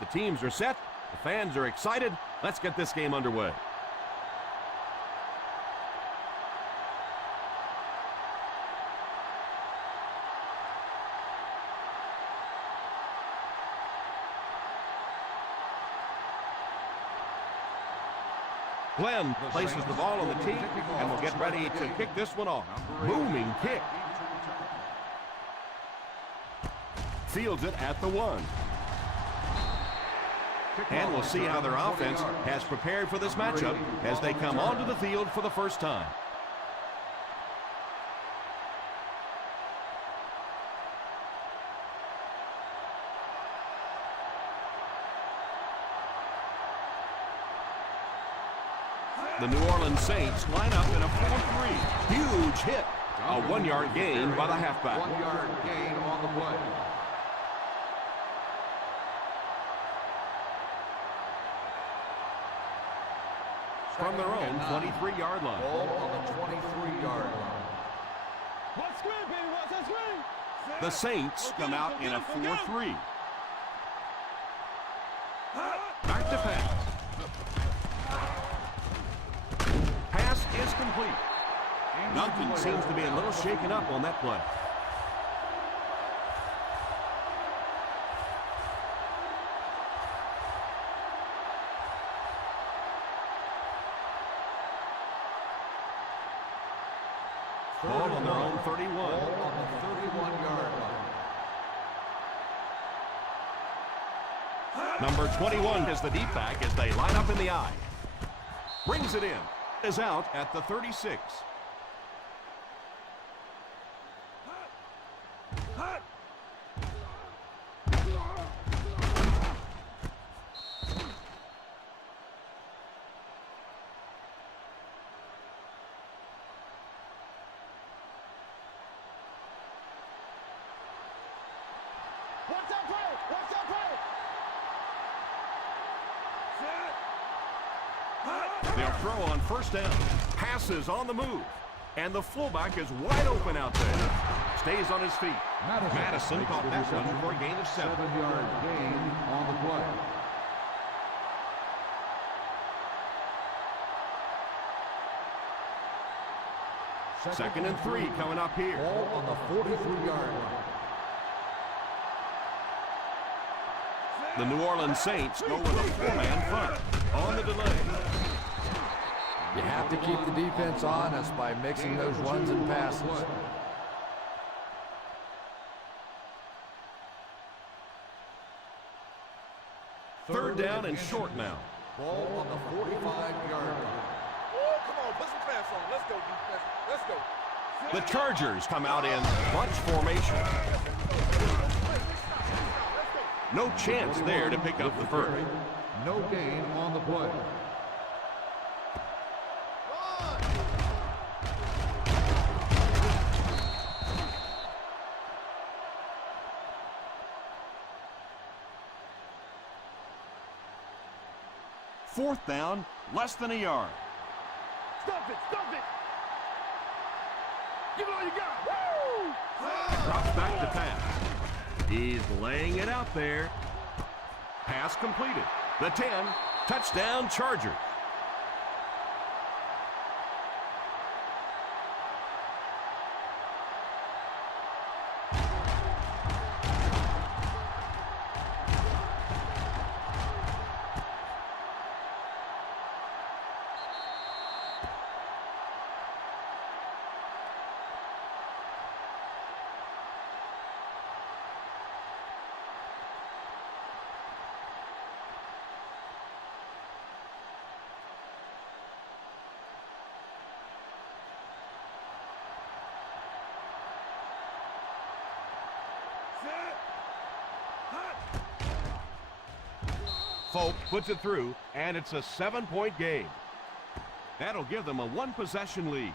The teams are set. The fans are excited. Let's get this game underway. Glenn places the ball on the tee and will get ready to kick this one off. Booming kick. Fields it at the 1. And we'll see how their offense has prepared for this matchup as they come onto the field for the first time. The New Orleans Saints line up in a 4-3. Huge hit. A 1-yard gain by the halfback. 1-yard gain on the play. From their own 23-yard line. Ball on the 23-yard line. The Saints come out in a 4-3. Back to pass. Pass is complete. Duncan seems to be a little shaken up on that play. Ball on their own 31. Ball on the 31-yard line. Number 21 is the deep back as they line up in the I. Brings it in. Is out at the 36. They'll throw on first down. Passes on the move. And the fullback is wide open out there. Stays on his feet. Madison caught that one for a gain of 7. 7-yard gain on the play. Second and 3 coming up here. Ball on the 43-yard line. The New Orleans Saints go with a 4-man front on the delay. You have to keep the defense honest by mixing those runs and passes. Third down and short now. Ball on the 45-yard line. Come on, put some pants on. Let's go, defense. Let's go. The Chargers come out in bunch formation. No chance there to pick up the first. No gain on the play. Fourth down, less than a yard. Stop it, stop it. Give it all you got. Woo! Drops back to pass. He's laying it out there. Pass completed. The 10, touchdown Chargers. Folk puts it through, and it's a 7-point game. That'll give them a 1-possession lead.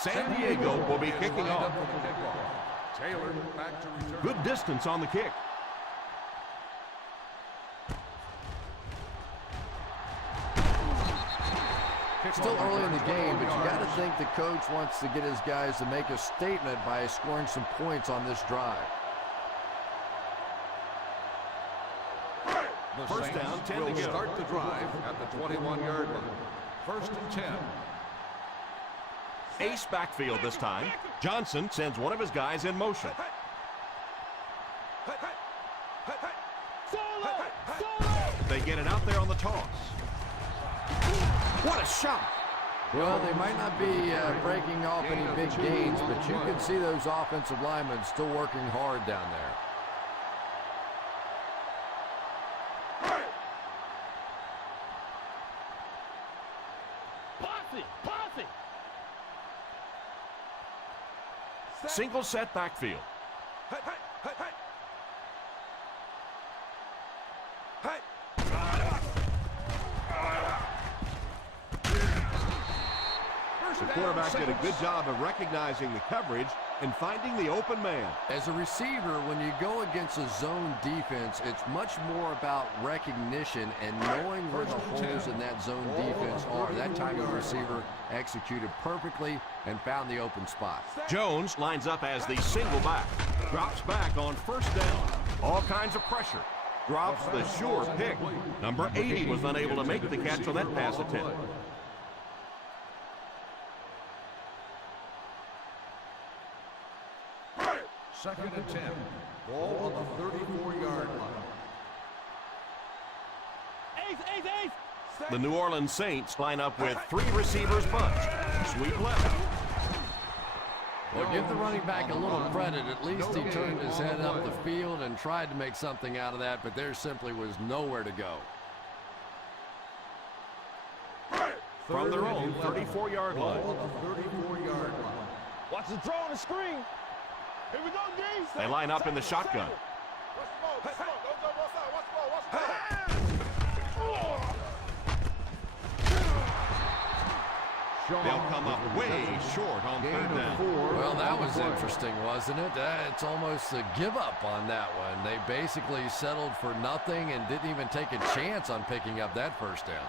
San Diego will be kicking off. Taylor back to return. Good distance on the kick. Still early in the game, but you got to think the coach wants to get his guys to make a statement by scoring some points on this drive. First down, 10 to go. Start the drive at the 21-yard line. First and 10. Ace backfield this time. Johnson sends one of his guys in motion. They get it out there on the toss. What a shot! Well, they might not be breaking off any big gains, but you can see those offensive linemen still working hard down there. Single set backfield. The quarterback did a good job of recognizing the coverage and finding the open man. As a receiver, when you go against a zone defense, it's much more about recognition and knowing where the holes in that zone defense are. That time the receiver executed perfectly and found the open spot. Jones lines up as the single back. Drops back on first down. All kinds of pressure. Drops the sure pick. Number 80 was unable to make the catch on that pass attempt. Second and 10. Ball on the 34-yard line. The New Orleans Saints line up with 3 receivers bunch. Sweep left. Well, give the running back a little credit. At least he turned his head up the field and tried to make something out of that, but there simply was nowhere to go. From their own 34-yard line. Ball on the 34-yard line. Watch the throw on the screen. Here we go, D. They line up in the shotgun. Watch the ball. Don't go one side. Watch the ball. Watch the ball. They'll come up way short on third down. Well, that was interesting, wasn't it? It's almost a give up on that one. They basically settled for nothing and didn't even take a chance on picking up that first down.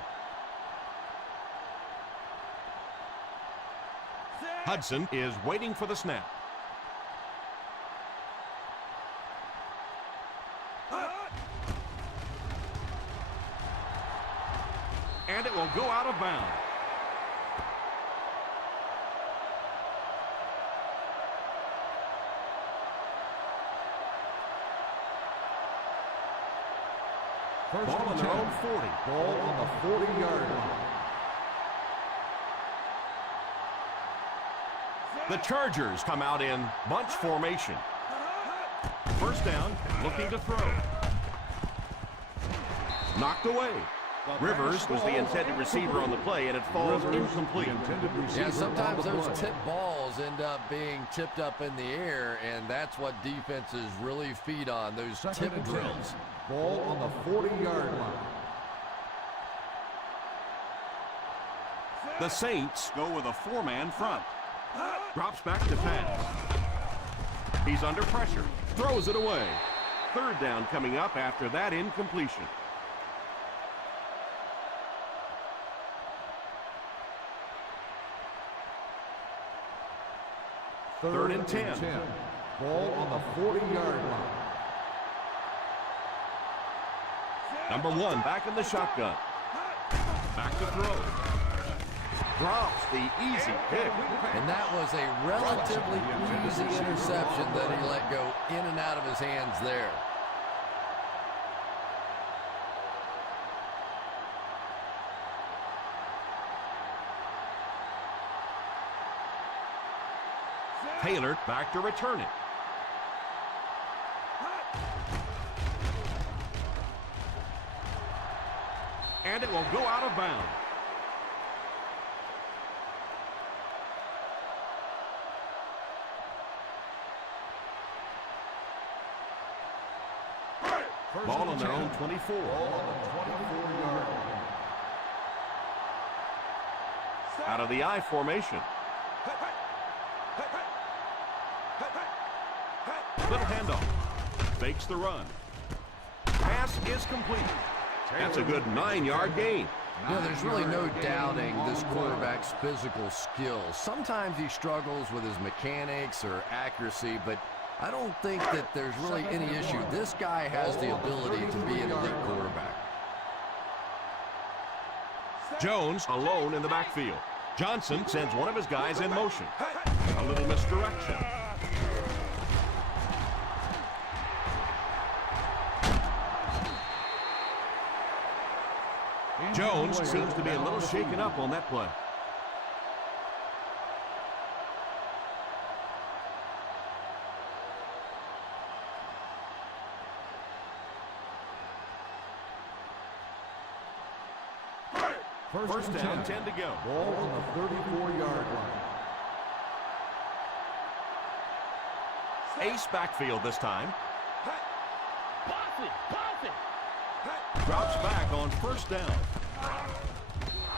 Hudson is waiting for the snap. And it will go out of bounds. Ball on their own 40. Ball on the 40-yard line. The Chargers come out in bunch formation. First down, looking to throw. Knocked away. Rivers was the intended receiver on the play, and it falls incomplete. Yeah, sometimes those tip balls end up being tipped up in the air, and that's what defenses really feed on, those tip drills. Ball on the 40-yard line. The Saints go with a 4-man front. Drops back to pass. He's under pressure. Throws it away. Third down coming up after that incompletion. Third and 10. Ball on the 40-yard line. Number 1 back in the shotgun. Back to throw. Drops the easy pick. And that was a relatively easy interception that he let go in and out of his hands there. Taylor back to return it. And it will go out of bounds. Ball on their own 24. Out of the I formation. Little handoff. Fakes the run. Pass is complete. That's a good 9-yard gain. Yeah, there's really no doubting this quarterback's physical skills. Sometimes he struggles with his mechanics or accuracy, but I don't think that there's really any issue. This guy has the ability to be an elite quarterback. Jones alone in the backfield. Johnson sends one of his guys in motion. A little misdirection. Jones seems to be a little shaken up on that play. First down, 10 to go. Ball on the 34-yard line. Ace backfield this time. Drops back on first down.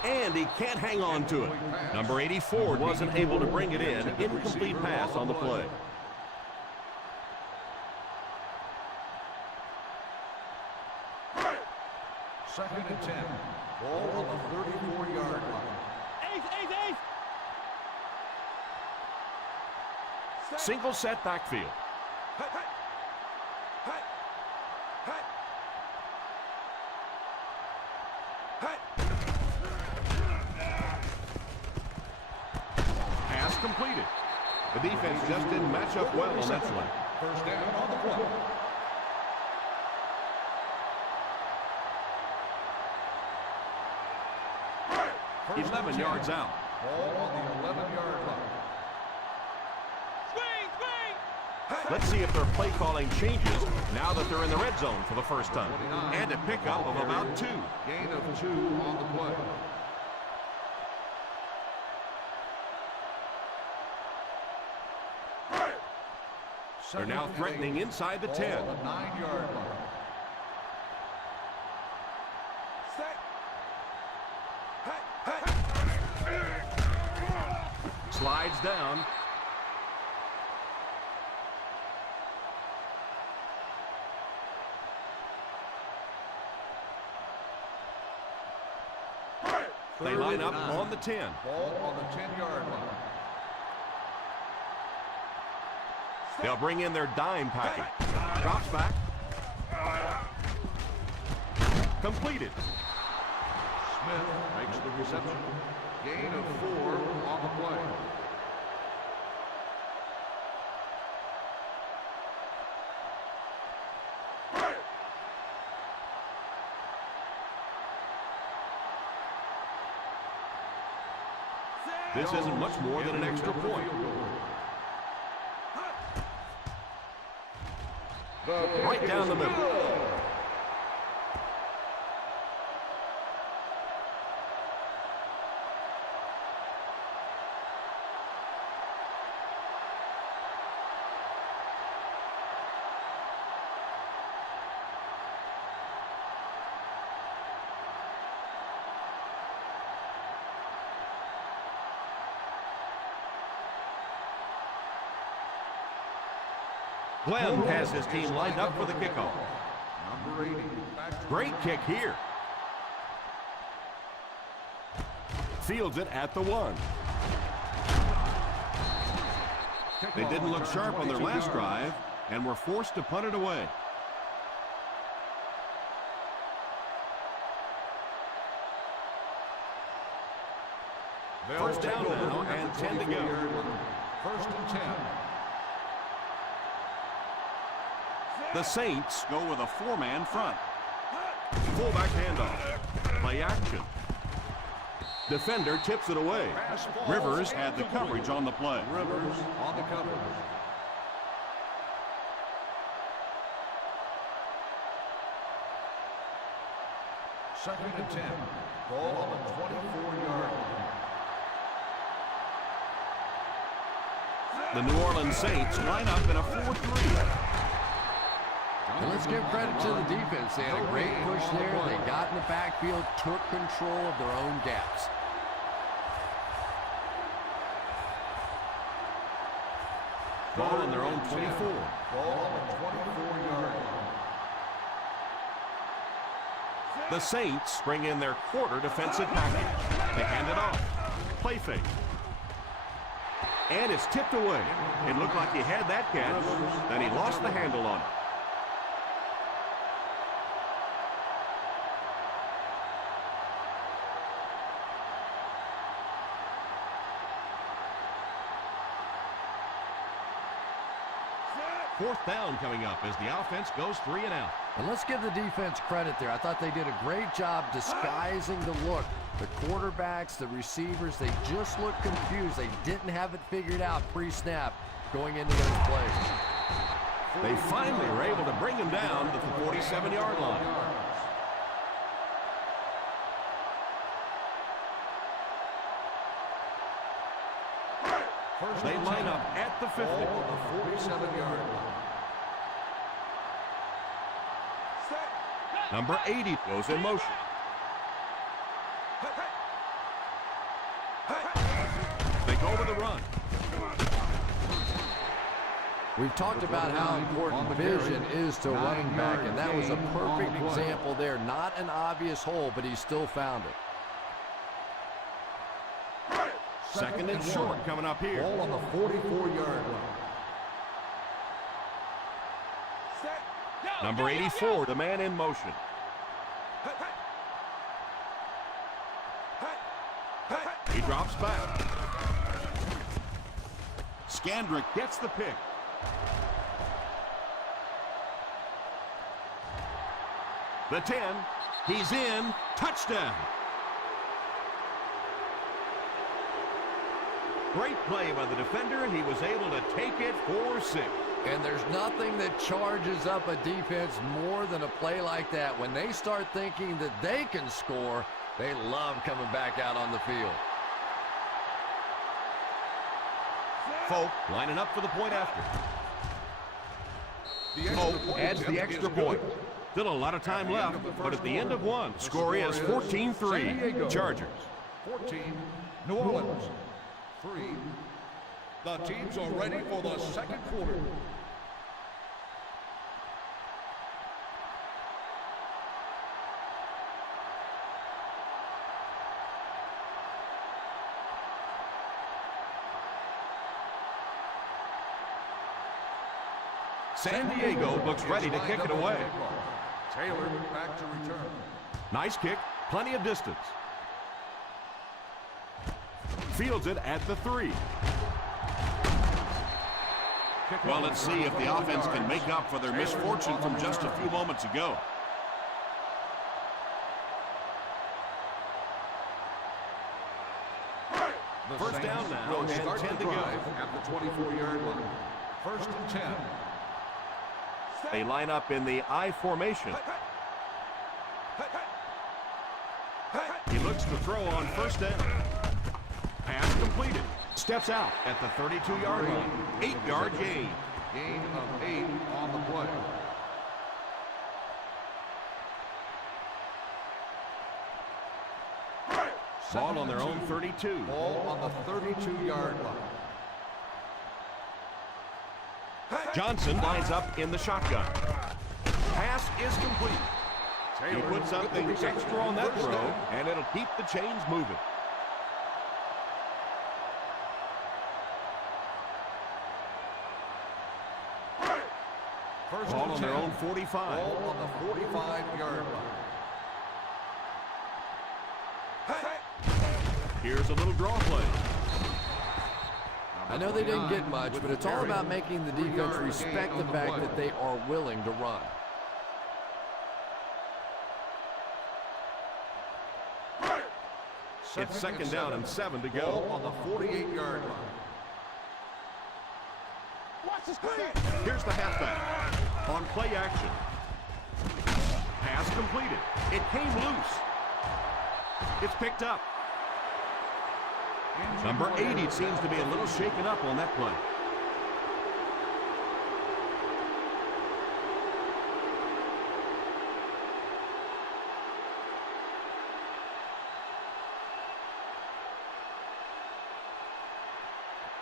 And he can't hang on to it. Number 84 wasn't able to bring it in. Incomplete pass on the play. Second and 10. Ball on the 34-yard line. Single set backfield. Pass completed. The defense just didn't match up well on that one. First down on the play. 11 yards out. Ball on the 11-yard line. Let's see if their play calling changes now that they're in the red zone for the first time. And a pickup of about 2. Gain of 2 on the play. They're now threatening inside the 10. Ball on the 9-yard line. Slides down. They line up on the 10. Ball on the 10-yard line. They'll bring in their dime package. Drops back. Completed. Smith makes the reception. Gain of 4 on the play. This isn't much more than an extra point. Right down the middle. Glenn has his team lined up for the kickoff. Number 80. Great kick here. Fields it at the 1. They didn't look sharp on their last drive and were forced to punt it away. First down now and 10 to go. First and 10. The Saints go with a 4-man front. Fullback handoff. Play action. Defender tips it away. Rivers had the coverage on the play. Rivers on the coverage. Second and 10. Ball on the 24-yard line. The New Orleans Saints line up in a 4-3. And let's give credit to the defense. They had a great push there. They got in the backfield, took control of their own gaps. Ball on their own 24. Ball on the 24-yard line. The Saints bring in their quarter defensive package. They hand it off. Play fake. And it's tipped away. It looked like he had that catch, then he lost the handle on it. Fourth down coming up as the offense goes 3 and out. And let's give the defense credit there. I thought they did a great job disguising the look. The quarterbacks, the receivers, they just looked confused. They didn't have it figured out pre-snap going into those plays. They finally were able to bring him down to the 47-yard line. They line up at the 50. Ball on the 47-yard line. Number 80 goes in motion. They go with the run. We've talked about how important vision is to running back, and that was a perfect example there. Not an obvious hole, but he still found it. Second and short coming up here. Ball on the 44-yard line. Number 84, the man in motion. He drops back. Scandrick gets the pick. The 10, he's in, touchdown. Great play by the defender, and he was able to take it for 6. And there's nothing that charges up a defense more than a play like that. When they start thinking that they can score, they love coming back out on the field. Folk lining up for the point after. Folk adds the extra point. Still a lot of time left, but at the end of one, score is 14-3, Chargers. 14, New Orleans. 3. The teams are ready for the second quarter. San Diego looks ready to kick it away. Taylor back to return. Nice kick, plenty of distance. Fields it at the 3. Well, let's see if the offense can make up for their misfortune from just a few moments ago. First down now, and 10 to go. At the 24-yard line. First and 10. They line up in the I formation. He looks to throw on first down. Pass completed. Steps out at the 32-yard line. 8-yard gain. Gain of 8 on the play. Ball on their own 32. Ball on the 32-yard line. Johnson lines up in the shotgun. Pass is complete. He puts something extra on that throw, and it'll keep the chains moving. Ball on their own 45. Ball on the 45-yard line. Here's a little draw play. I know they didn't get much, but it's all about making the defense respect the fact that they are willing to run. It's second down and 7 to Ball go. on the 48-yard line. Here's the halfback. On play action. Pass completed. It came loose. It's picked up. Number 80 seems to be a little shaken up on that play.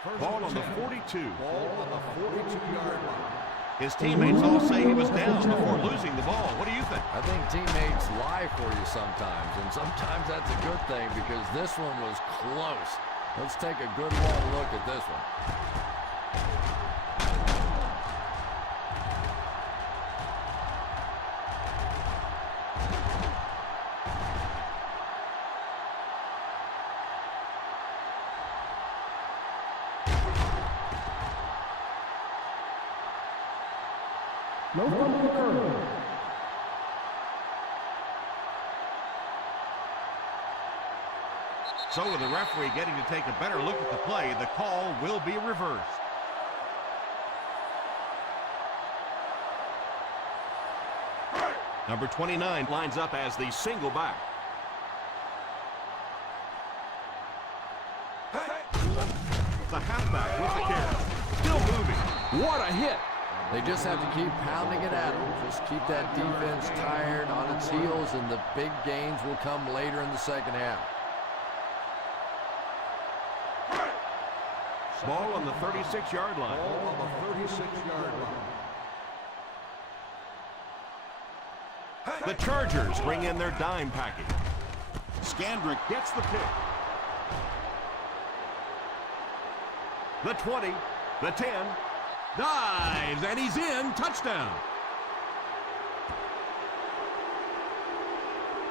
Ball on the 42. Ball on the 42-yard line. His teammates all say he was down before losing the ball. What do you think? I think teammates lie for you sometimes, and sometimes that's a good thing because this one was close. Let's take a good long look at this one. No fumble occurred. So with the referee getting to take a better look at the play, the call will be reversed. Number 29 lines up as the single back. The halfback with the carry. Still moving. What a hit. They just have to keep pounding it at them. Just keep that defense tired on its heels, and the big gains will come later in the second half. Ball on the 36-yard line. Ball on the 36-yard line. The Chargers bring in their dime package. Scandrick gets the pick. The 20, the 10, dives, and he's in. Touchdown.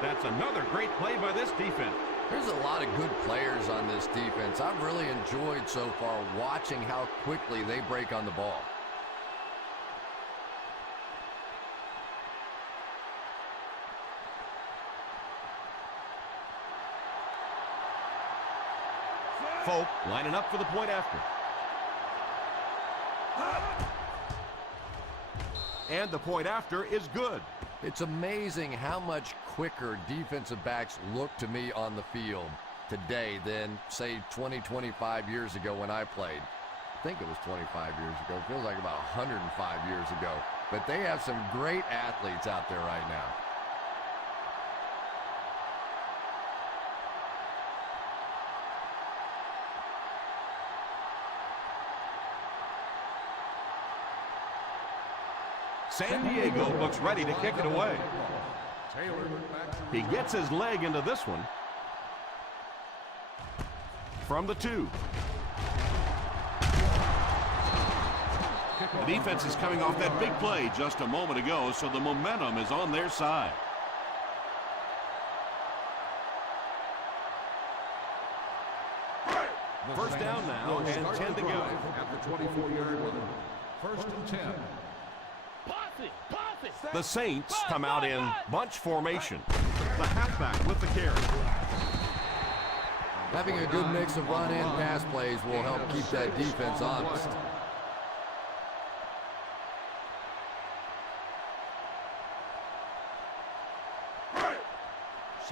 That's another great play by this defense. There's a lot of good players on this defense. I've really enjoyed so far watching how quickly they break on the ball. Folk lining up for the point after. And the point after is good. It's amazing how much quicker defensive backs look to me on the field today than, say, 20, 25 years ago when I played. I think it was 25 years ago. It feels like about 105 years ago. But they have some great athletes out there right now. San Diego looks ready to kick it away. He gets his leg into this one. From the 2. The defense is coming off that big play just a moment ago, so the momentum is on their side. First down now, and 10 to go. At the 24-yard line. First and 10. The Saints come out in bunch formation. The halfback with the carry. Having a good mix of run and pass plays will help keep that defense honest.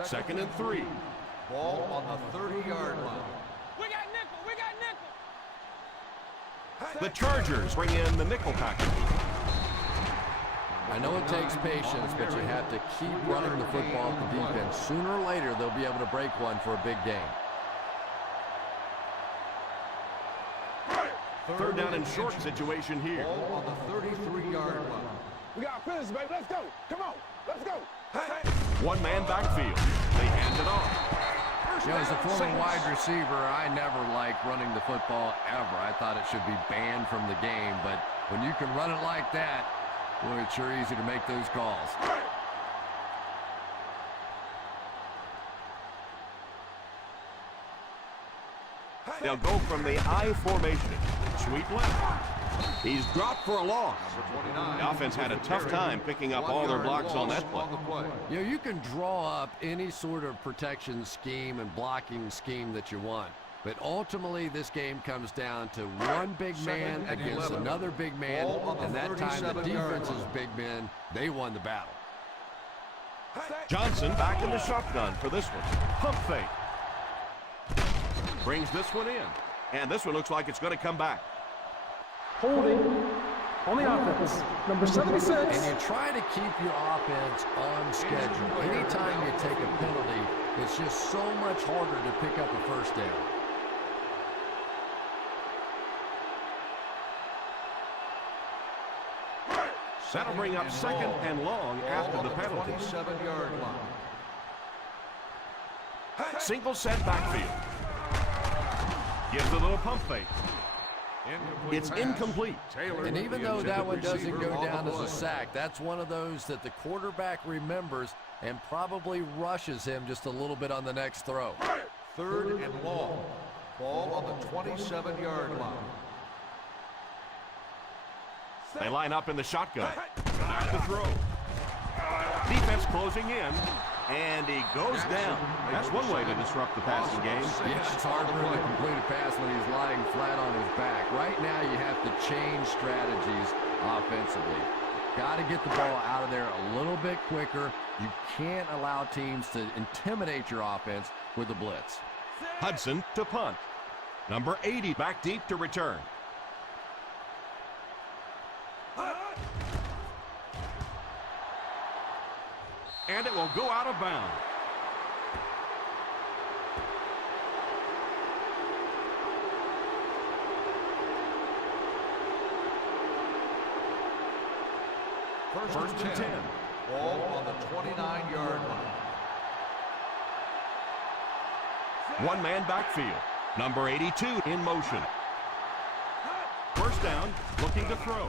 Second and 3. Ball on the 30-yard line. We got nickel. We got nickel. The Chargers bring in the nickel package. I know it takes patience, but you have to keep running the football with the defense. Sooner or later, they'll be able to break one for a big game. Third down and short situation here. Ball on the 33-yard line. We got to finish, baby. Let's go. Come on. Let's go. One man backfield. They hand it off. You know, as a former wide receiver, I never liked running the football ever. I thought it should be banned from the game, but when you can run it like that, boy, it's sure easy to make those calls. They'll go from the I formation. Sweep left. He's dropped for a loss. The offense had a tough time picking up all their blocks on that play. You know, you can draw up any sort of protection scheme and blocking scheme that you want. But ultimately, this game comes down to one big man against another big man, and that time the defense's big men, they won the battle. Johnson back in the shotgun for this one. Pump fake. Brings this one in. And this one looks like it's going to come back. Holding on the offense, number 76. And you try to keep your offense on schedule. Anytime you take a penalty, it's just so much harder to pick up a first down. That'll bring up second and long after the penalty. 27-yard line. Single set backfield. Gives a little pump fake. It's incomplete. And even though that one doesn't go down as a sack, that's one of those that the quarterback remembers and probably rushes him just a little bit on the next throw. 3rd and long. Ball on the 27-yard line. They line up in the shotgun. Not to throw. Defense closing in. And he goes down. That's one way to disrupt the passing game. Yeah, it's hard for him to complete a pass when he's lying flat on his back. Right now, you have to change strategies offensively. Got to get the ball out of there a little bit quicker. You can't allow teams to intimidate your offense with a blitz. Hudson to punt. Number 80 back deep to return. And it will go out of bounds. First and 10. Ball on the 29-yard line. One-man backfield. Number 82 in motion. First down, looking to throw.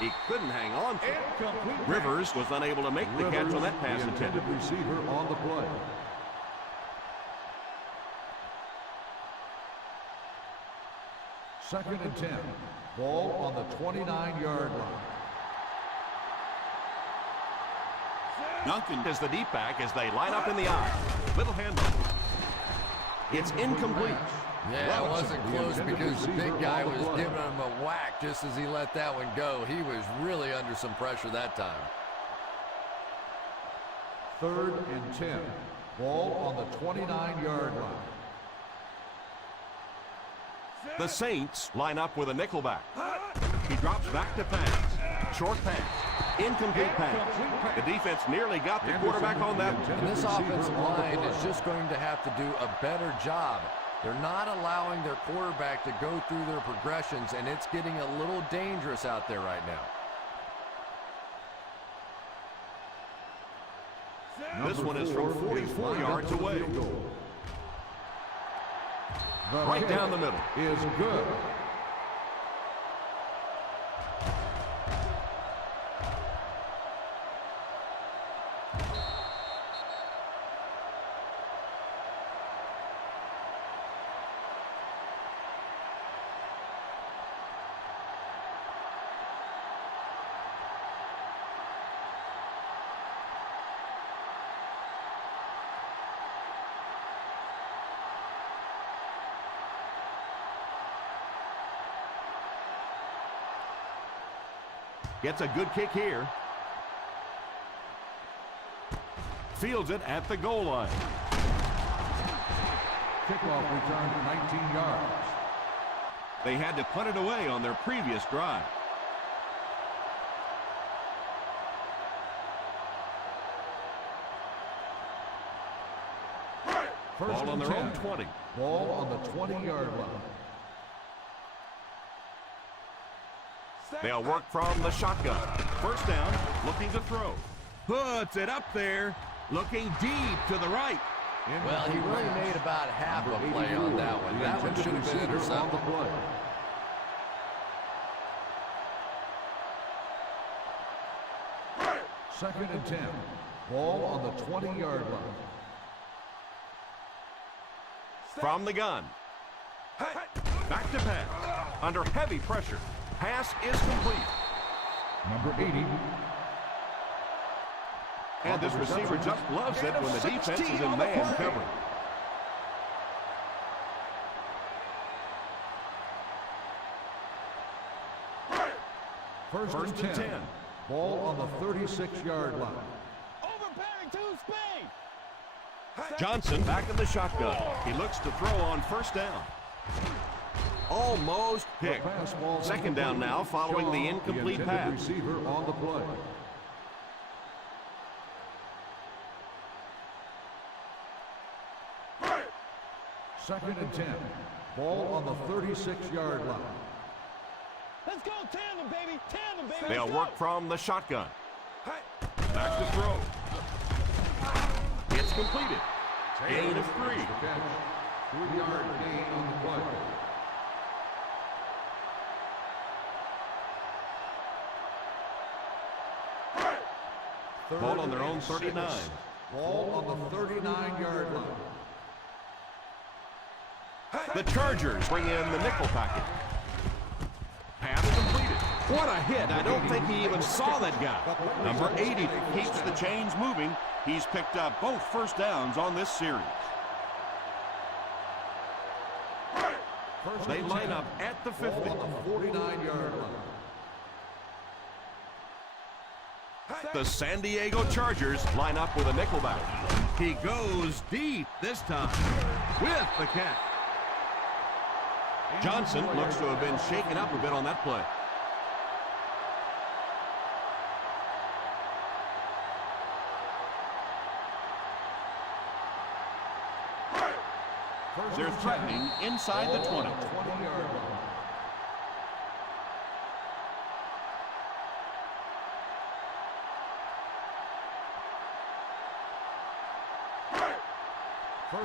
He couldn't hang on to it. Rivers was unable to make the catch on that pass attempt. Receiver on the play. Second and 10. Ball on the 29-yard line. Duncan is the deep back as they line up in the eye. Little handoff. It's incomplete. Yeah, it wasn't close because the big guy was giving him a whack just as he let that one go. He was really under some pressure that time. 3rd and 10. Ball on the 29-yard line. The Saints line up with a nickelback. He drops back to pass. Short pass. Incomplete pass. The defense nearly got the quarterback on that. And this offensive line is just going to have to do a better job. They're not allowing their quarterback to go through their progressions, and it's getting a little dangerous out there right now. This one is from 44 yards away. Right down the middle. Is good. Gets a good kick here. Fields it at the goal line. Kickoff return 19 yards. They had to punt it away on their previous drive. Ball on their own 20. Ball on the 20-yard line. They'll work from the shotgun. First down, looking to throw. Puts it up there, looking deep to the right. Well, he really made about half a play on that one. That one should have been intercepted. Second and 10. Ball on the 20-yard line. From the gun. Back to pass. Under heavy pressure. Pass is complete. Number 80. And this receiver just loves it when the defense is in man cover. First and 10. Ball on the 36-yard line. Overbearing to speed. Johnson back in the shotgun. He looks to throw on first down. Almost picked. Second down now following the incomplete pass. Receiver on the play. Second and 10. Ball on the 36-yard line. Let's go tandem, baby. Tandem, baby. They'll work from the shotgun. Back to throw. It's completed. Gain of 3. 3-yard gain on the play. Ball on their own 39. Ball on the 39-yard line. The Chargers bring in the nickel package. Pass completed. What a hit. I don't think he even saw that guy. Number 80 keeps the chains moving. He's picked up both first downs on this series. They line up at the 50. Ball on the 49-yard line. The San Diego Chargers line up with a nickelback. He goes deep this time with the catch. Johnson looks to have been shaken up a bit on that play. They're threatening inside the 20. 20-yard line.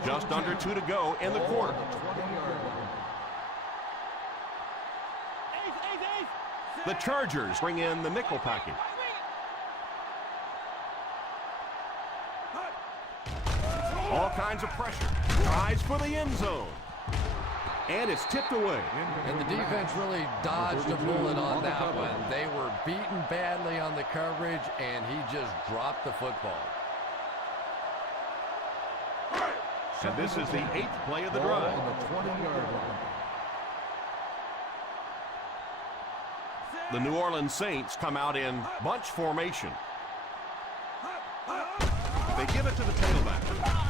Just under 2 to go in the quarter. The Chargers bring in the nickel package. All kinds of pressure. Tries for the end zone. And it's tipped away. And the defense really dodged a bullet on that one. They were beaten badly on the coverage, and he just dropped the football. And this is the 8th play of the drive. On the 20-yard line. The New Orleans Saints come out in bunch formation. They give it to the tailback.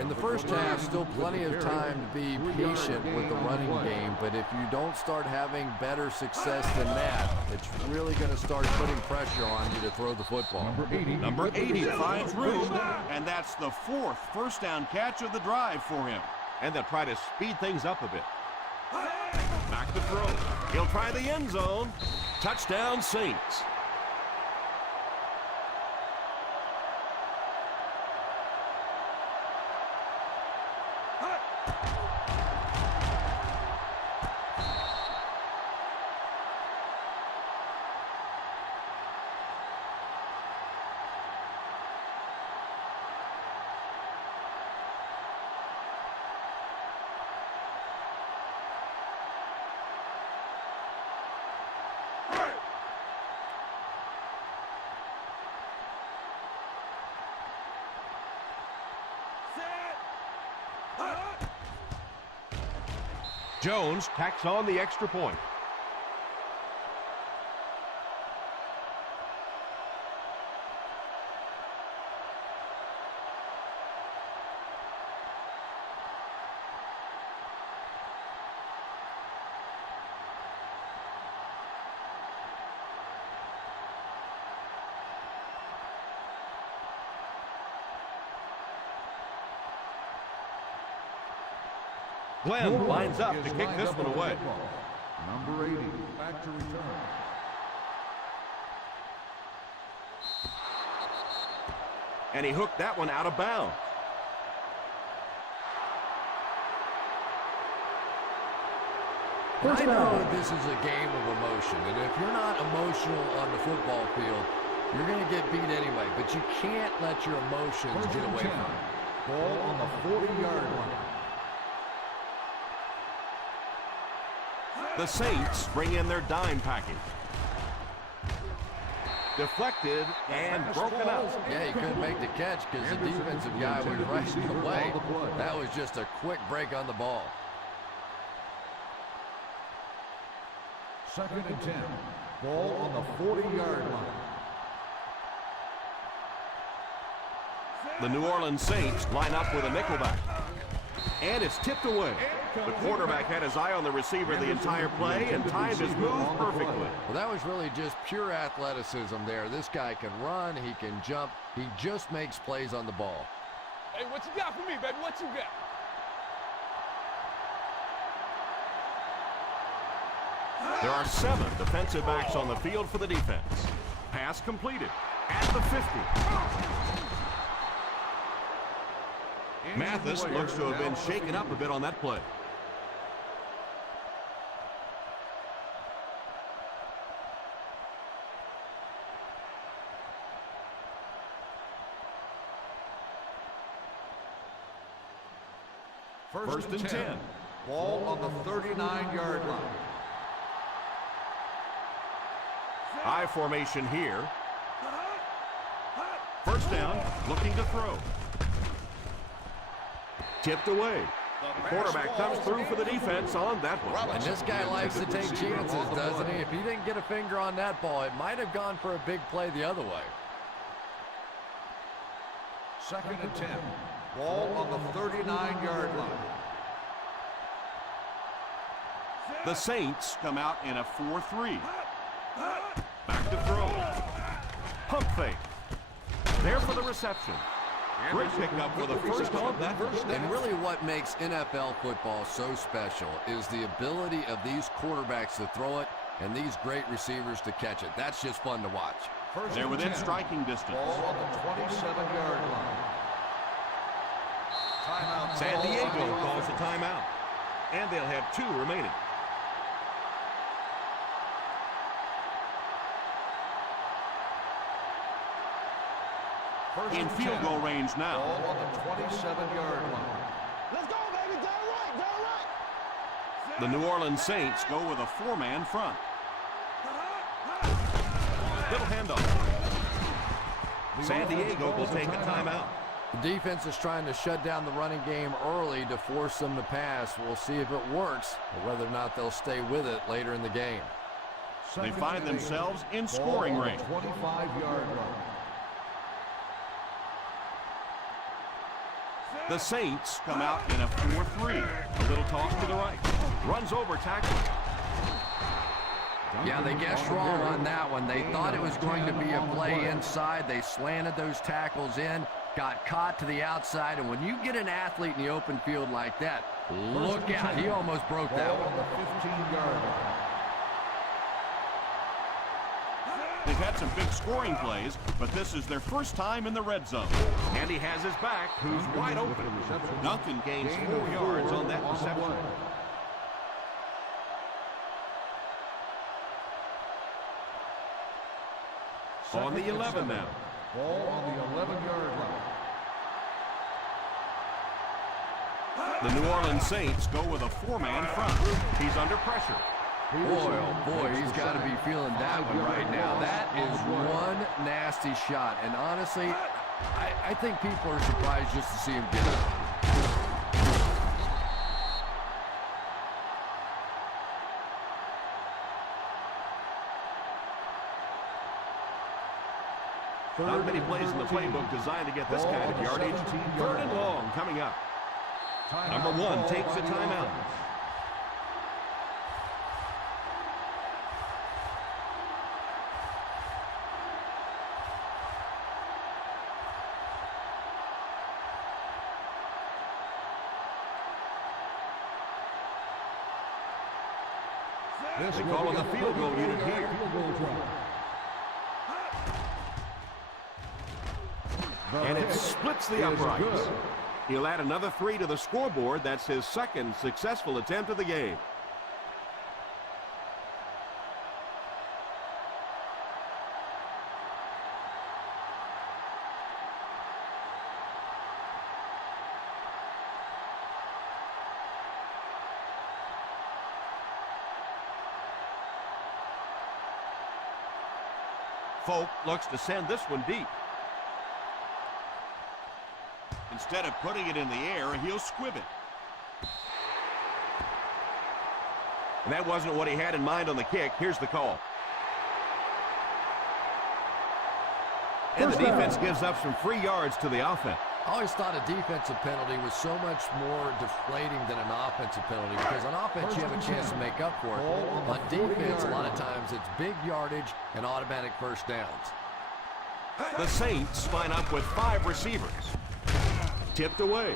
In the first half, still plenty of time to be patient with the running game, but if you don't start having better success than that, it's really going to start putting pressure on you to throw the football. Number 80 finds room, and that's the 4th first down catch of the drive for him. And they'll try to speed things up a bit. Back to throw. He'll try the end zone. Touchdown, Saints. Jones tacks on the extra point. Glenn lines up to kick this one away. Number 80, back to return. And he hooked that one out of bounds. I know this is a game of emotion, and if you're not emotional on the football field, you're going to get beat anyway, but you can't let your emotions get away from you. Ball on the 40-yard line. The Saints bring in their dime package. Deflected and broken up. Yeah, he couldn't make the catch because the defensive guy was rushing away. That was just a quick break on the ball. 2nd and 10. Ball on the 40-yard line. The New Orleans Saints line up with a nickelback. And it's tipped away. The quarterback had his eye on the receiver the entire play and timed his move perfectly. Well, that was really just pure athleticism there. This guy can run, he can jump, he just makes plays on the ball. Hey, what you got for me, baby? What you got? There are 7 defensive backs on the field for the defense. Pass completed at the 50. Mathis looks to have been shaken up a bit on that play. First and 10. Ball on the 39-yard line. I formation here. First down, looking to throw. Tipped away. The quarterback comes through for the defense on that one. And this guy likes to take chances, doesn't he? If he didn't get a finger on that ball, it might have gone for a big play the other way. Second and 10. Ball on the 39-yard line. The Saints come out in a 4-3. Back to throw. Pump fake. There for the reception. Great pickup for the first on that first down. And really what makes NFL football so special is the ability of these quarterbacks to throw it and these great receivers to catch it. That's just fun to watch. They're within striking distance. Ball on the 27-yard line. Timeout. San Diego calls a timeout. And they'll have 2 remaining. In field goal range now. Ball on the 27-yard line. Let's go, baby. Down right. The New Orleans Saints go with a 4-man front. Little handoff. San Diego will take a timeout. The defense is trying to shut down the running game early to force them to pass. We'll see if it works or whether or not they'll stay with it later in the game. They find themselves in scoring range. 25-yard line. The Saints come out in a 4-3. A little toss to the right. Runs over tackle. Yeah, they guessed wrong on that one. They thought it was going to be a play inside. They slanted those tackles in, got caught to the outside, and when you get an athlete in the open field like that, look out. He almost broke that one. On the 15-yard line. They've had some big scoring plays, but this is their first time in the red zone. And he has his back, who's wide open. Duncan gains 4 yards on that reception. On the 11 now. Ball on the 11-yard line. The New Orleans Saints go with a 4-man front. He's under pressure. Boy, oh boy, he's got to be feeling that one right now. That is one nasty shot. And honestly, I think people are surprised just to see him get it. Not many plays in the playbook designed to get this kind of yardage. 3rd and long coming up. Number 1 takes a timeout. They call on the field goal unit here. And it splits the uprights. He'll add another 3 to the scoreboard. That's his 2nd successful attempt of the game. Folk looks to send this one deep. Instead of putting it in the air, he'll squib it. And that wasn't what he had in mind on the kick. Here's the call. And the defense gives up some free yards to the offense. I always thought a defensive penalty was so much more deflating than an offensive penalty because on offense you have a chance to make up for it. On defense, a lot of times it's big yardage and automatic first downs. The Saints line up with 5 receivers. Tipped away.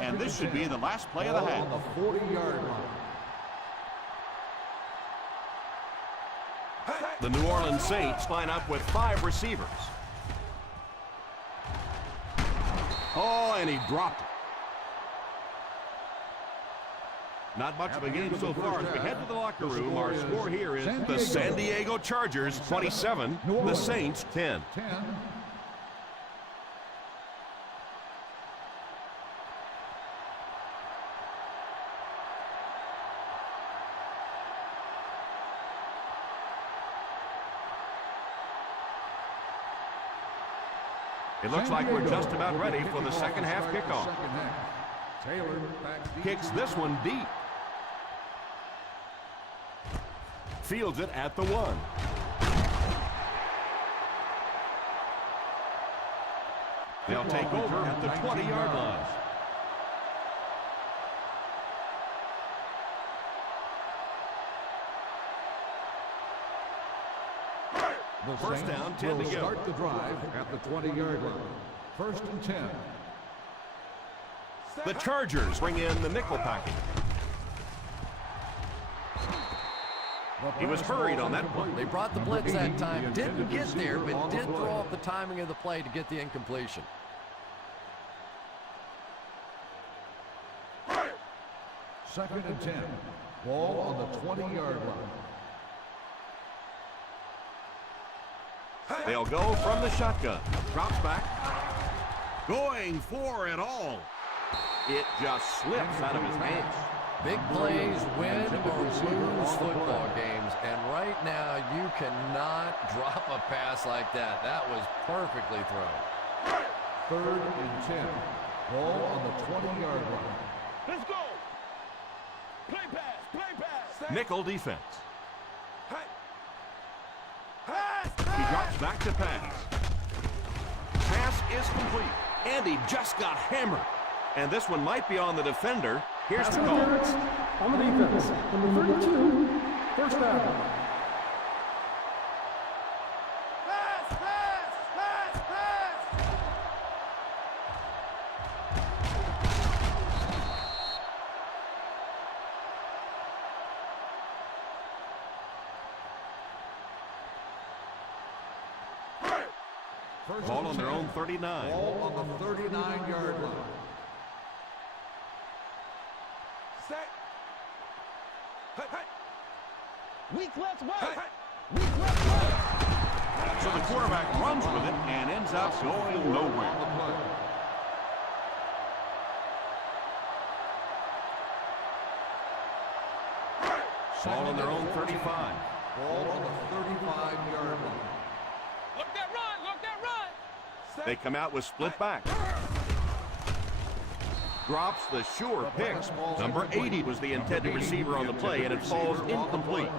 And this should be the last play of the half. On the 40-yard line. The New Orleans Saints line up with 5 receivers. Oh, and he dropped it. Not much of a game so far as we head to the locker room. Our score here is the San Diego Chargers 27, the Saints 10. It looks like we're just about ready for the second half kickoff. Taylor Kicks this one deep. Fields it at the 1. They'll take over at the 20-yard line. First down, 10 to go. Start the drive at the 20-yard line. First and 10. The Chargers bring in the nickel package. He was hurried on that one. They brought the blitz that time, didn't get there, but did throw off the timing of the play to get the incompletion. Second and 10. Ball on the 20-yard line. They'll go from the shotgun. Drops back. Going for it all. It just slips out of his hands. Big plays win or lose football games, and right now you cannot drop a pass like that. That was perfectly thrown. Third and 10. Ball on the 20-yard line. Let's go. Play pass, play pass. Nickel defense. Pass, He drops back to pass. Pass is complete. And he just got hammered. And this one might be on the defender. Here's the call. On the defense, number 32, first down. pass, pass, pass, pass. First Ball and on their 10. own 39. Ball on the 39-yard line. Set. Hey, hey. Weak left way. Hey. Weak left way. So the quarterback runs with it and ends up going nowhere. On the play. Ball on their own 35. Ball on the 35-yard line. Look that run, look that run. They come out with split back. Drops the sure pick. Number 80 was the intended receiver on the play, and it falls incomplete.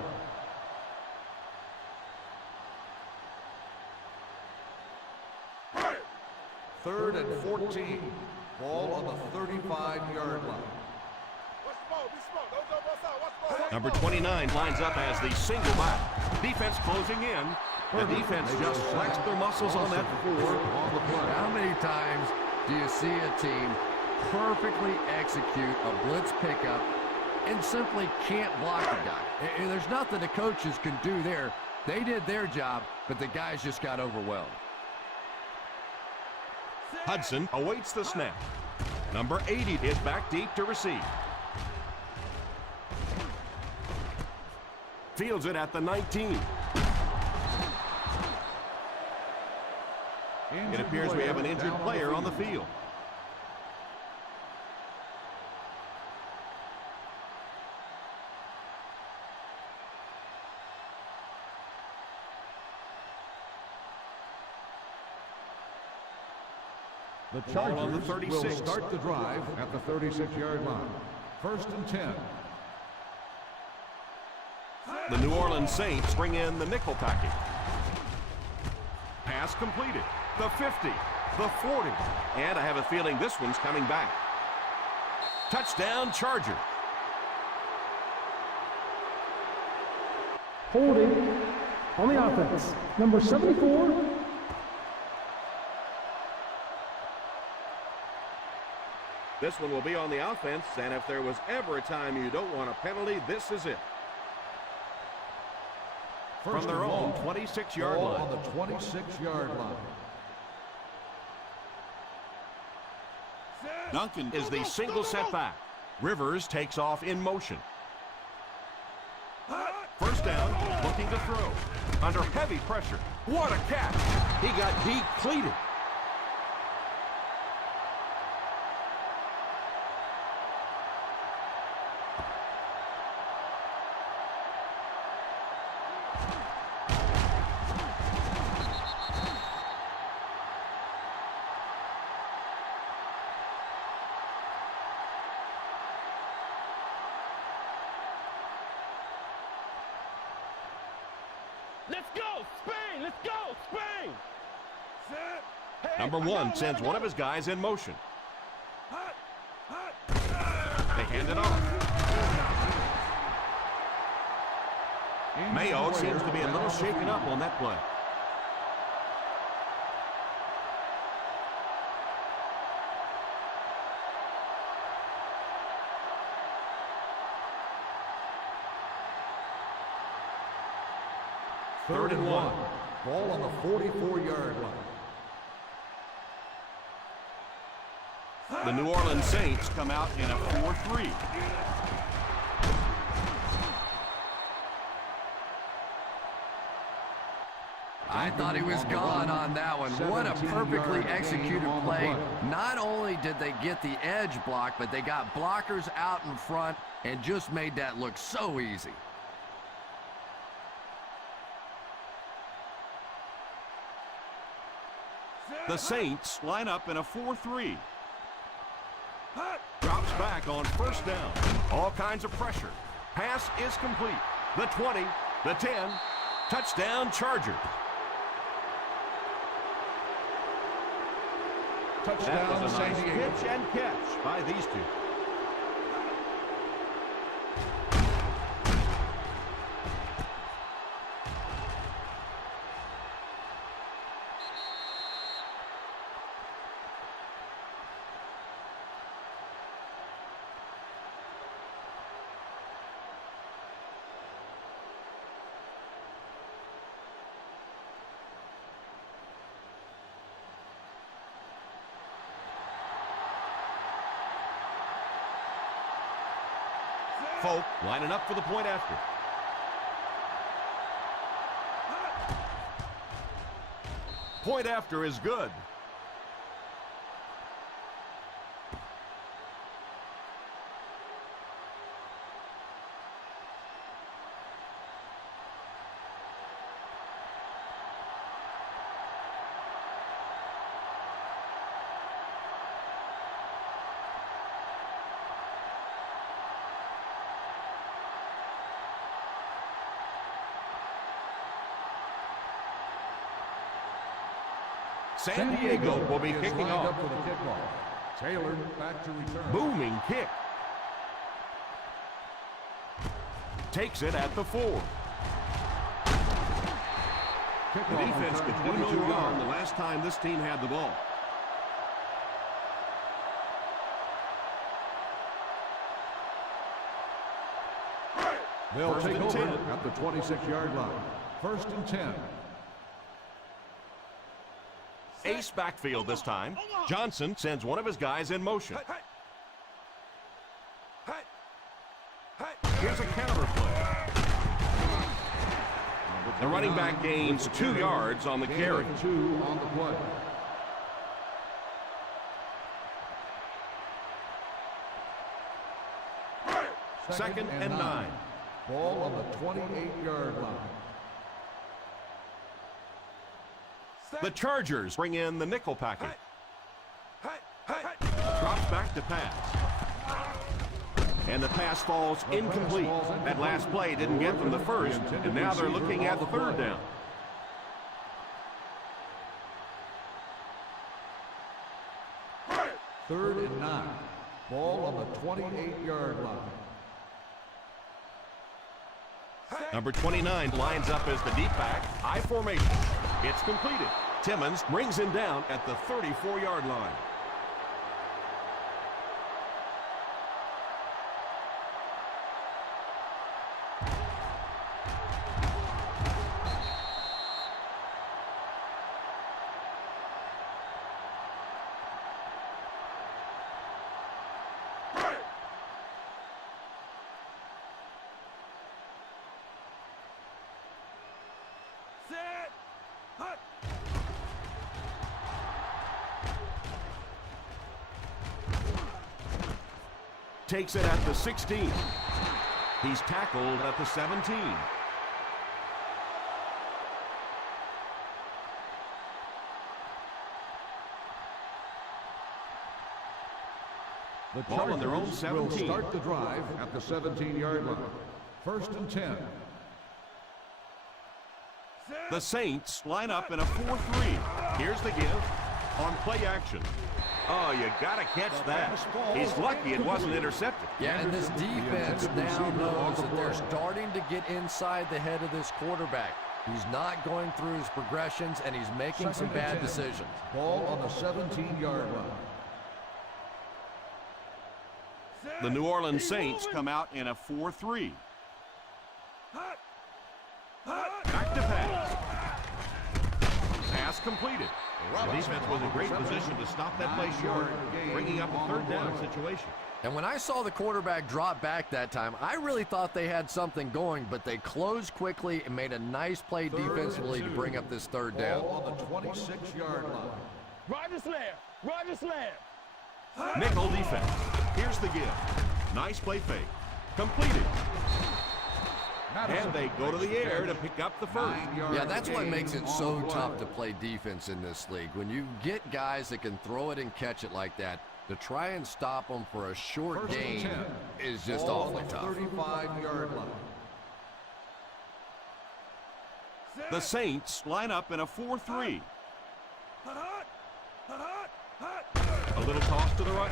Third and 14. Ball on the 35-yard line. What's the ball? Be smart. Those on both sides. What's the ball? Number 29 lines up as the single back. Defense closing in. The defense just flexed their muscles on that 4. On the play. How many times do you see a team perfectly execute a blitz pickup and simply can't block the guy? And there's nothing the coaches can do there. They did their job, but the guys just got overwhelmed. Hudson awaits the snap. Number 80 is back deep to receive. Fields it at the 19. It appears we have an injured player on the field. The Ball on Chargers the 36. will start the drive at the 36-yard line. First and 10. The New Orleans Saints bring in the nickel package. Pass completed. The 50, the 40, and I have a feeling this one's coming back. Touchdown, Charger. Holding on the offense, number 74. This one will be on the offense, and if there was ever a time you don't want a penalty, this is it. From their own 26-yard line. On the 26-yard line. Duncan is the single setback. Rivers takes off in motion. First down, looking to throw. Under heavy pressure. What a catch! He got depleted. Let's go, Spain! Let's go, Spain! Number one sends one of his guys in motion. They hand it off. Mayo seems to be a little shaken up on that play. Third and one. Ball on the 44-yard line. The New Orleans Saints come out in a 4-3. I thought he was gone on that one. What a perfectly executed play. Not only did they get the edge block, but they got blockers out in front and just made that look so easy. The Saints line up in a 4-3. Drops back on first down. All kinds of pressure. Pass is complete. The 20, the 10. Touchdown Chargers. That was a nice pitch and catch by these two. Folk lining up for the point after. Point after is good. San Diego will be kicking off. For the kickoff. Taylor back to return. Booming kick. Takes it at the 4. The defense could do no wrong the last time this team had the ball. They'll take over at the 26-yard line. First and 10. Ace backfield this time. Johnson sends one of his guys in motion. Here's a counter play. The running back gains 2 yards on the carry. 2 on the play. Second and 9. Ball on the 28-yard line. The Chargers bring in the nickel package. Drops back to pass. And the pass falls incomplete. That last play didn't get them the first, and now they're looking at the third down. Third and 9. Ball on the 28-yard line. Number 29 lines up as the deep back. High formation. It's completed. Timmons brings him down at the 34-yard line. Takes it at the 16. He's tackled at the 17. The Ball on their own Chargers 17. will start the drive at the 17-yard line. 1st and 10. The Saints line up in a 4-3. Here's the give on play action. Oh, you got to catch that. He's lucky it wasn't intercepted. Yeah, and this defense now knows that they're starting to get inside the head of this quarterback. He's not going through his progressions, and he's making some bad decisions. Ball on the 17-yard line. The New Orleans Saints come out in a 4-3. Back to pass. Pass completed. The defense was in great position to stop that play short, bringing up a 3rd down situation. And when I saw the quarterback drop back that time, I really thought they had something going, but they closed quickly and made a nice play defensively to bring up this 3rd down. Ball on the 26-yard line. Roger Slam. Roger Slam. Nickel defense. Here's the give. Nice play fake. Completed. And they go to the air to pick up the 1st. Yeah, that's what makes it so tough to play defense in this league. When you get guys that can throw it and catch it like that, to try and stop them for a short gain is just awfully tough. 35-yard line. The Saints line up in a 4-3. A little toss to the right.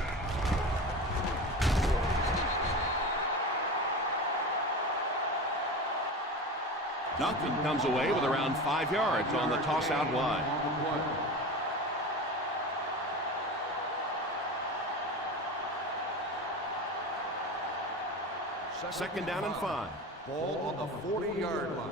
Duncan comes away with around 5 yards on the toss out wide. Second down and 5. Ball on the 40-yard line.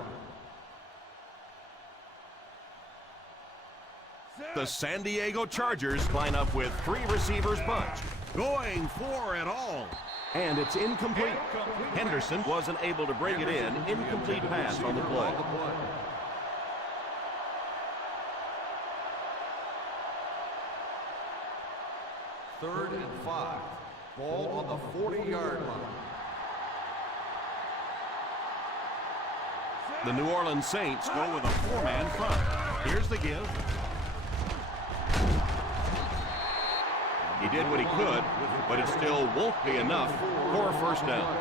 The San Diego Chargers line up with 3 receivers bunch. Going for it all. And it's incomplete. Henderson wasn't able to bring it in. Incomplete pass on the play. Third and 5. Ball on the 40-yard line. The New Orleans Saints go with a 4-man front. Here's the give. He did what he could, but it still won't be enough for a 1st down.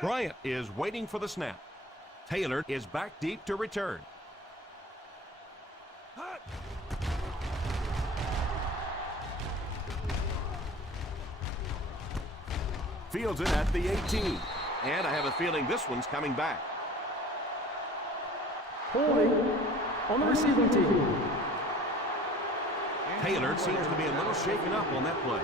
Bryant is waiting for the snap. Taylor is back deep to return. Fields it at the 18. And I have a feeling this one's coming back. Holding on the receiving team. Taylor seems to be a little shaken up on that play.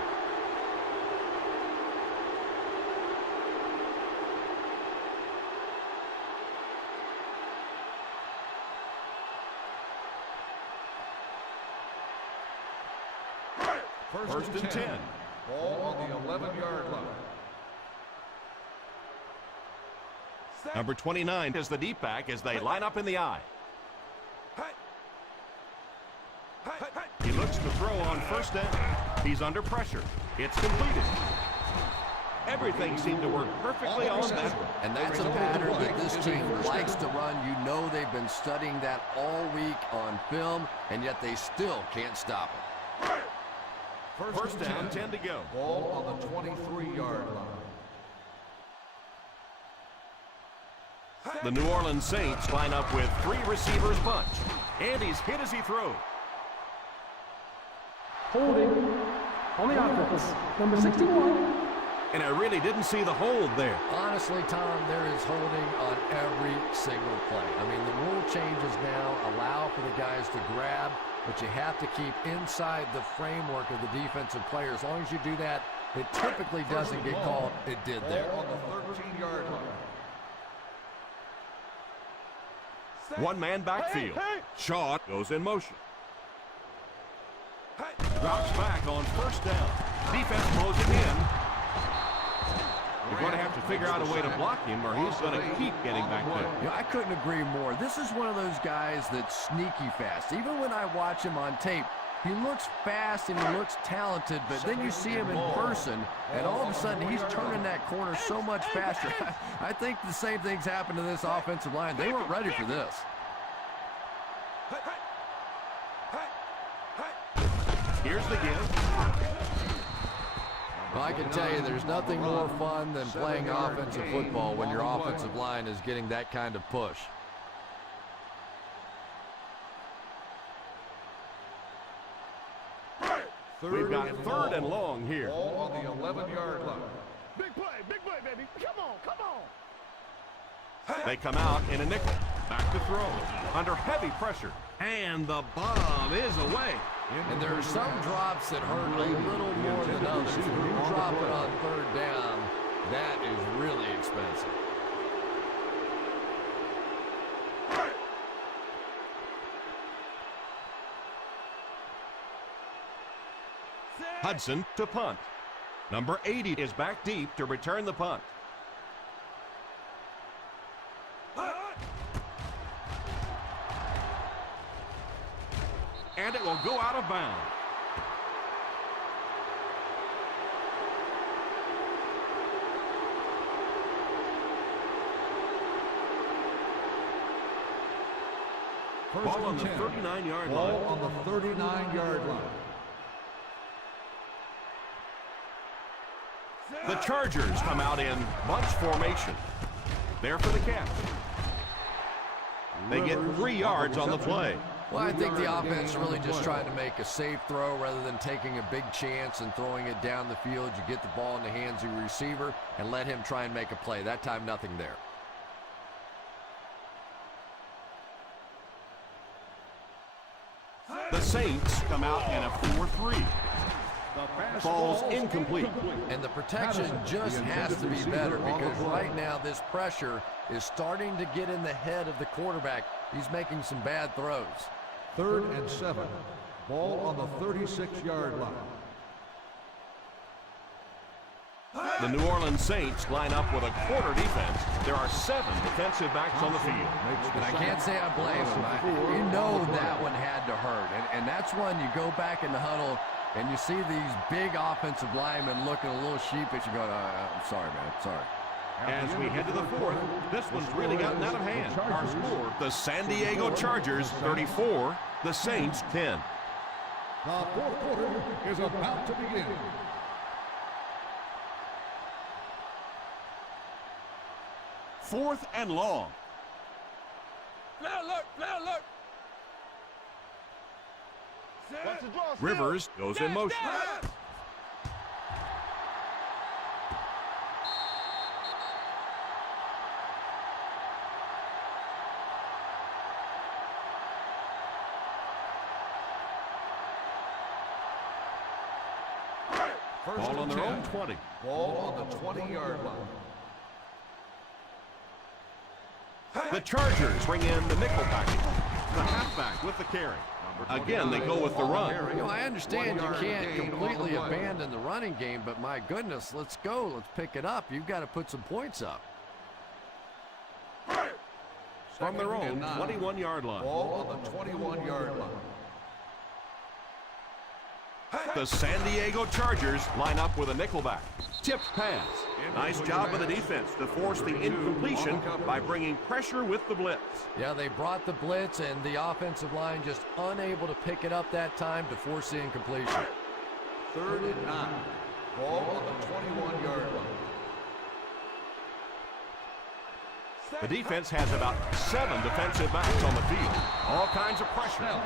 First and 10. Ball on the 11-yard line. Number 29 is the deep back as they line up in the eye. He looks to throw on 1st down. He's under pressure. It's completed. Everything seemed to work perfectly on that one. And that's a pattern that this team likes to run. You know they've been studying that all week on film, and yet they still can't stop it. First down, 10 to go. Ball on the 23-yard line. The New Orleans Saints line up with 3 receivers bunch. And he's hit as he throws. Holding on the offense. Number 61. And I really didn't see the hold there. Honestly, Tom, there is holding on every single play. I mean, the rule changes now allow for the guys to grab, but you have to keep inside the framework of the defensive player. As long as you do that, it typically doesn't get called. It did there. Ball on the 13-yard line. One-man backfield. Shaw goes in motion. Drops back on first down. Defense closing in. You're going to have to figure out a way to block him or he's going to keep getting back there. You know, I couldn't agree more. This is one of those guys that's sneaky fast. Even when I watch him on tape, he looks fast and he looks talented, but then you see him in person, and all of a sudden he's turning that corner so much faster. I think the same thing's happened to this offensive line. They weren't ready for this. Here's the give. Well, I can tell you there's nothing more fun than playing offensive football when your offensive line is getting that kind of push. We've got third and long here. Ball on the 11-yard line. Big play, baby. Come on, come on. They come out in a nickel. Back to throw. Under heavy pressure. And the bomb is away. And there are some drops that hurt a little more than others. When you drop it on third down, that is really expensive. Hudson to punt. Number 80 is back deep to return the punt. And it will go out of bounds. Ball on the 39-yard line. Ball on the 39-yard line. The Chargers come out in bunch formation. There for the catch. They get 3 yards on the play. Well, I think the offense really just trying to make a safe throw rather than taking a big chance and throwing it down the field. You get the ball in the hands of your receiver and let him try and make a play. That time, nothing there. The Saints come out in a 4-3. Ball's incomplete. And the protection just has to be better because right now this pressure is starting to get in the head of the quarterback. He's making some bad throws. 3rd and 7. Ball on the 36-yard line. The New Orleans Saints line up with a quarter defense. There are 7 defensive backs on the field. And I can't say I blame him. You know that one had to hurt. And that's when you go back in the huddle and you see these big offensive linemen looking a little sheepish. You go, I'm sorry, man. Sorry. As we head to the 4th, this one's really gotten out of hand. Our score, the San Diego Chargers 34, the Saints 10. The 4th quarter is about to begin. Fourth and long. Play alert, play alert. What's the draw? Rivers goes in motion. Ball on their own 20. Ball on the 20-yard line. The Chargers bring in the nickel package. The halfback with the carry. Again, they go with the run. You know, I understand you can't completely abandon the running game, but my goodness, let's go. Let's pick it up. You've got to put some points up. From their own 21-yard line. Ball on the 21-yard line. The San Diego Chargers line up with a nickelback. Tipped pass. Nice job of the defense to force the incompletion by bringing pressure with the blitz. Yeah, they brought the blitz, and the offensive line just unable to pick it up that time to force the incompletion. 3rd and 9. Ball on the 21-yard line. The defense has about 7 defensive backs on the field. All kinds of pressure.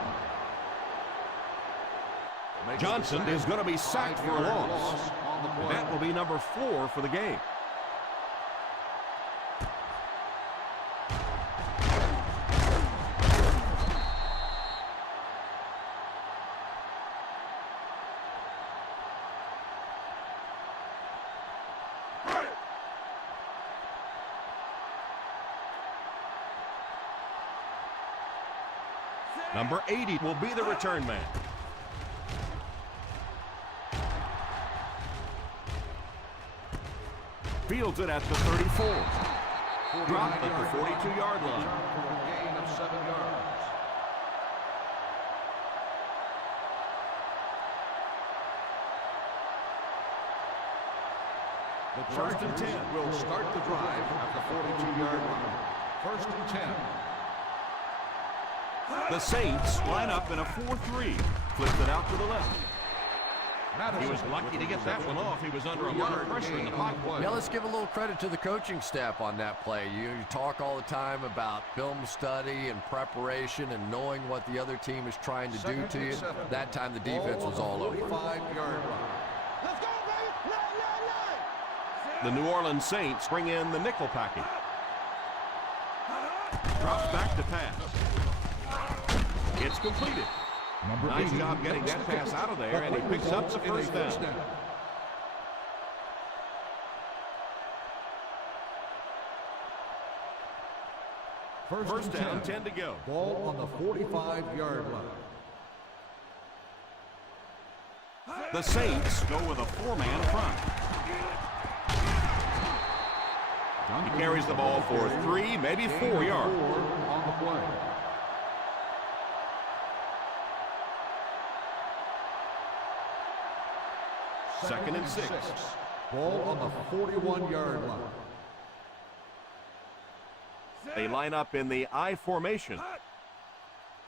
Johnson is going to be sacked for a loss. That will be number 4 for the game. Number 80 will be the return man. Fields it at the 34. Dropped at the 42-yard line. For a gain of 7 yards. The First and 10. will start the drive at the 42-yard line. First and 10. The Saints line up in a 4-3. Flips it out to the left. He was lucky to get that one off. He was under a lot of pressure in the pocket. Yeah, let's give a little credit to the coaching staff on that play. You talk all the time about film study and preparation and knowing what the other team is trying to do to you. That time the defense was all over. 45-yard line. Let's go, baby. Line. The New Orleans Saints bring in the nickel package. Drops back to pass. It's completed. Nice job getting that pass out of there, and he picks up the first down. First down, 10 to go. Ball on the 45-yard line. The Saints go with a 4-man front. He carries the ball for 3, maybe 4 yards. On the play. Second and 6. Ball on the 41-yard line. They line up in the I formation.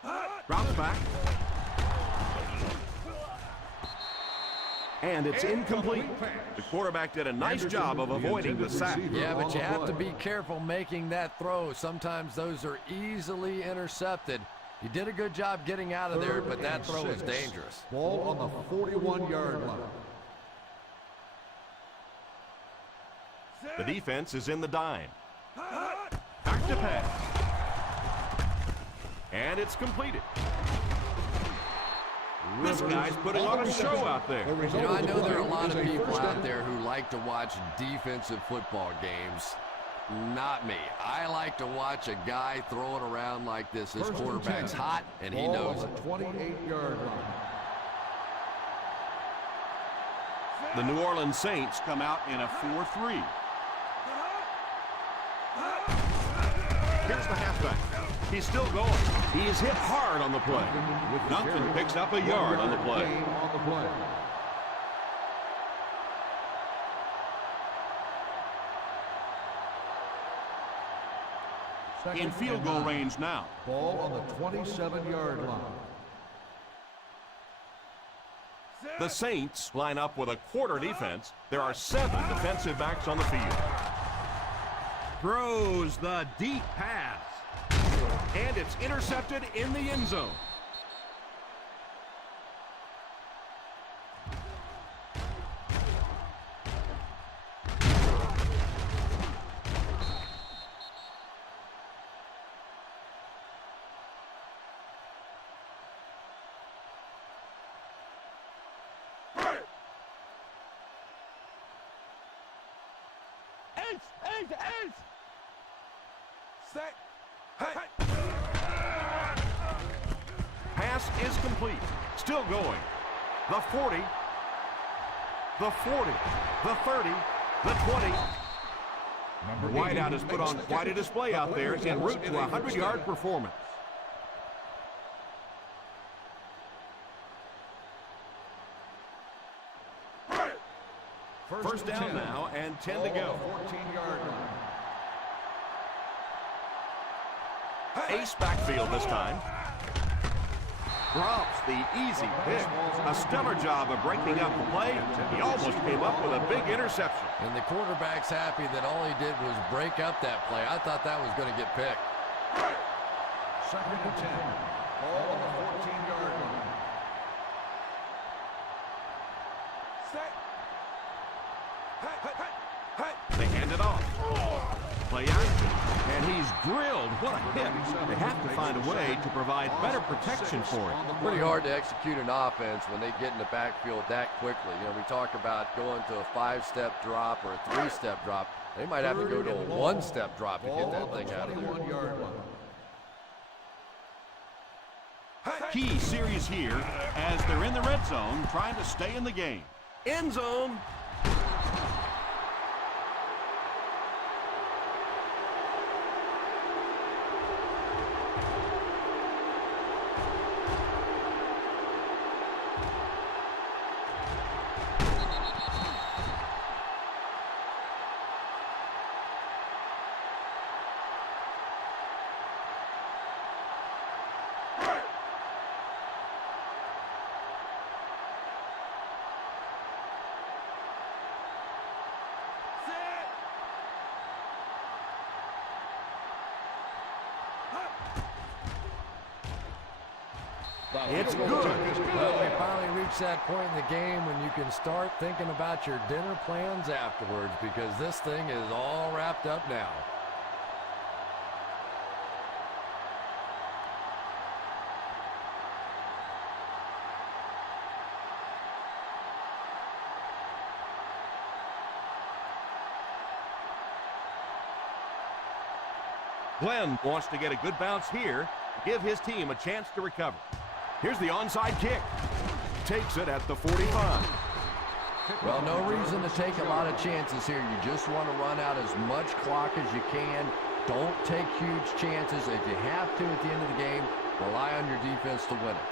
Drops back. And it's incomplete. The quarterback did a nice job of avoiding the sack. Yeah, but you have to be careful making that throw. Sometimes those are easily intercepted. He did a good job getting out of there, but that throw was dangerous. Ball on the 41-yard line. The defense is in the dime. Back to pass. And it's completed. This guy's putting on a show out there. You know, I know there are a lot of people out there who like to watch defensive football games. Not me. I like to watch a guy throw it around like this. His quarterback's hot, and he knows it. 28-yard line. The New Orleans Saints come out in a 4-3. Here's the halfback. He's still going. He is hit hard on the play. Duncan picks up a yard on the play. In field goal range now. Ball on the 27-yard line. The Saints line up with a quarter defense. There are 7 defensive backs on the field. Throws the deep pass. And it's intercepted in the end zone. Ace. Set. Pass is complete. Still going. The 40. The 40. The 30. The 20. The wideout has put on quite a display out there en route to a 100-yard performance. First down now and 10 to go. 14-yard line. Ace backfield this time. Drops the easy pick. A stellar job of breaking up the play. He almost came up with a big interception. And the quarterback's happy that all he did was break up that play. I thought that was going to get picked. Second and 10. Ball on the 14-yard line. Set. They hand it off. Play action. And he's drilled. What a hit. They have to find a way to provide better protection for it. Pretty hard to execute an offense when they get in the backfield that quickly. You know, we talk about going to a 5-step drop or a 3-step drop. They might have to go to a 1-step drop to get that thing out of there. 21-yard line. Key series here as they're in the red zone trying to stay in the game. End zone. It's good. Well, we finally reached that point in the game when you can start thinking about your dinner plans afterwards, because this thing is all wrapped up now. Glenn wants to get a good bounce here, give his team a chance to recover. Here's the onside kick. Takes it at the 45. Well, no reason to take a lot of chances here. You just want to run out as much clock as you can. Don't take huge chances. If you have to at the end of the game, rely on your defense to win it.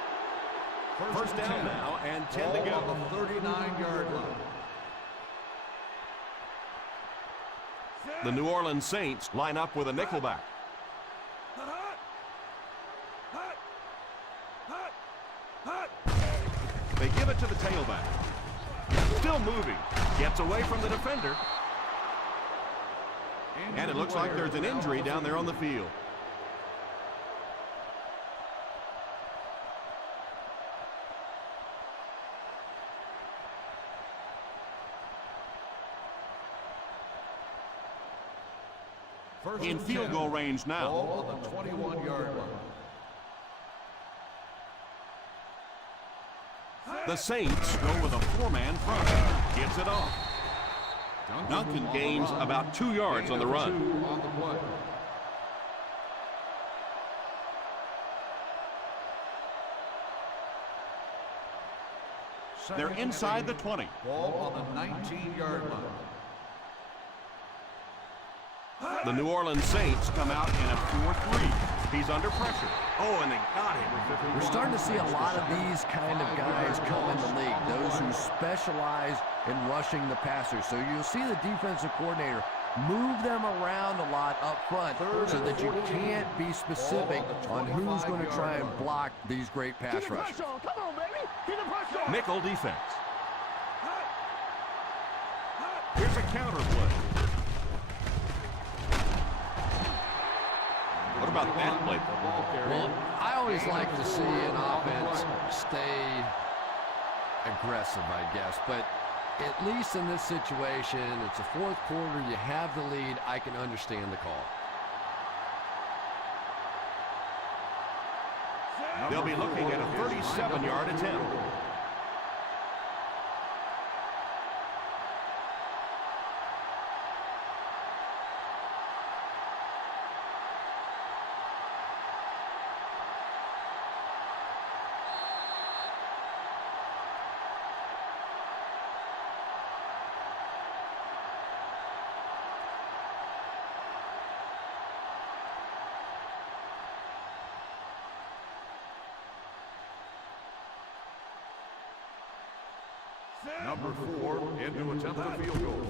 First down now and 10 to go. On the 39-yard line. The New Orleans Saints line up with a nickelback. They give it to the tailback. Still moving. Gets away from the defender. And it looks like there's an injury down there on the field. In field goal range now. Ball on the 21-yard line. The Saints go with a four-man front. Gets it off. Duncan gains about 2 yards on the run. On the play. They're inside the 20. Ball on the 19-yard line. The New Orleans Saints come out in a 4-3. He's under pressure. Oh, and they got him. We're starting to see a lot of these kind of guys come in the league, those who specialize in rushing the passer. So you'll see the defensive coordinator move them around a lot up front so that you can't be specific on who's going to try and block these great pass rushers. Come on, baby. Get the pressure on. Nickel defense. Here's a counter play. What about that play? Well, I always like to see an offense stay aggressive, I guess. But at least in this situation, it's the fourth quarter, you have the lead, I can understand the call. They'll be looking at a 37-yard attempt. Number 4 in to attempt the field goal.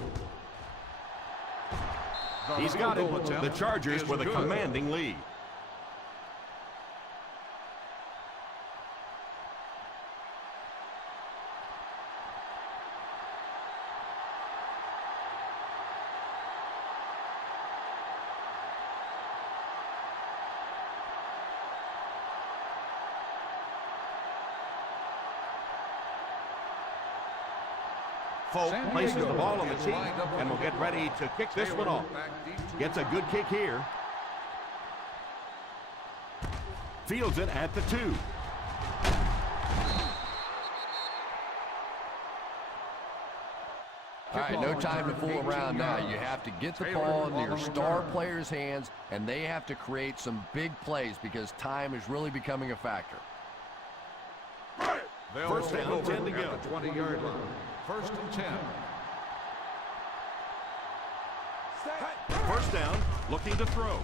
He's got it. The Chargers with a commanding lead. Folk places the ball on the tee and will get ready to kick this one off. Gets a good kick here. Fields it at the 2. All right, no time to fool around now. You have to get the ball into your star players' hands, and they have to create some big plays because time is really becoming a factor. First down, 10 to go. At the 20-yard line. First and 10. First down, looking to throw.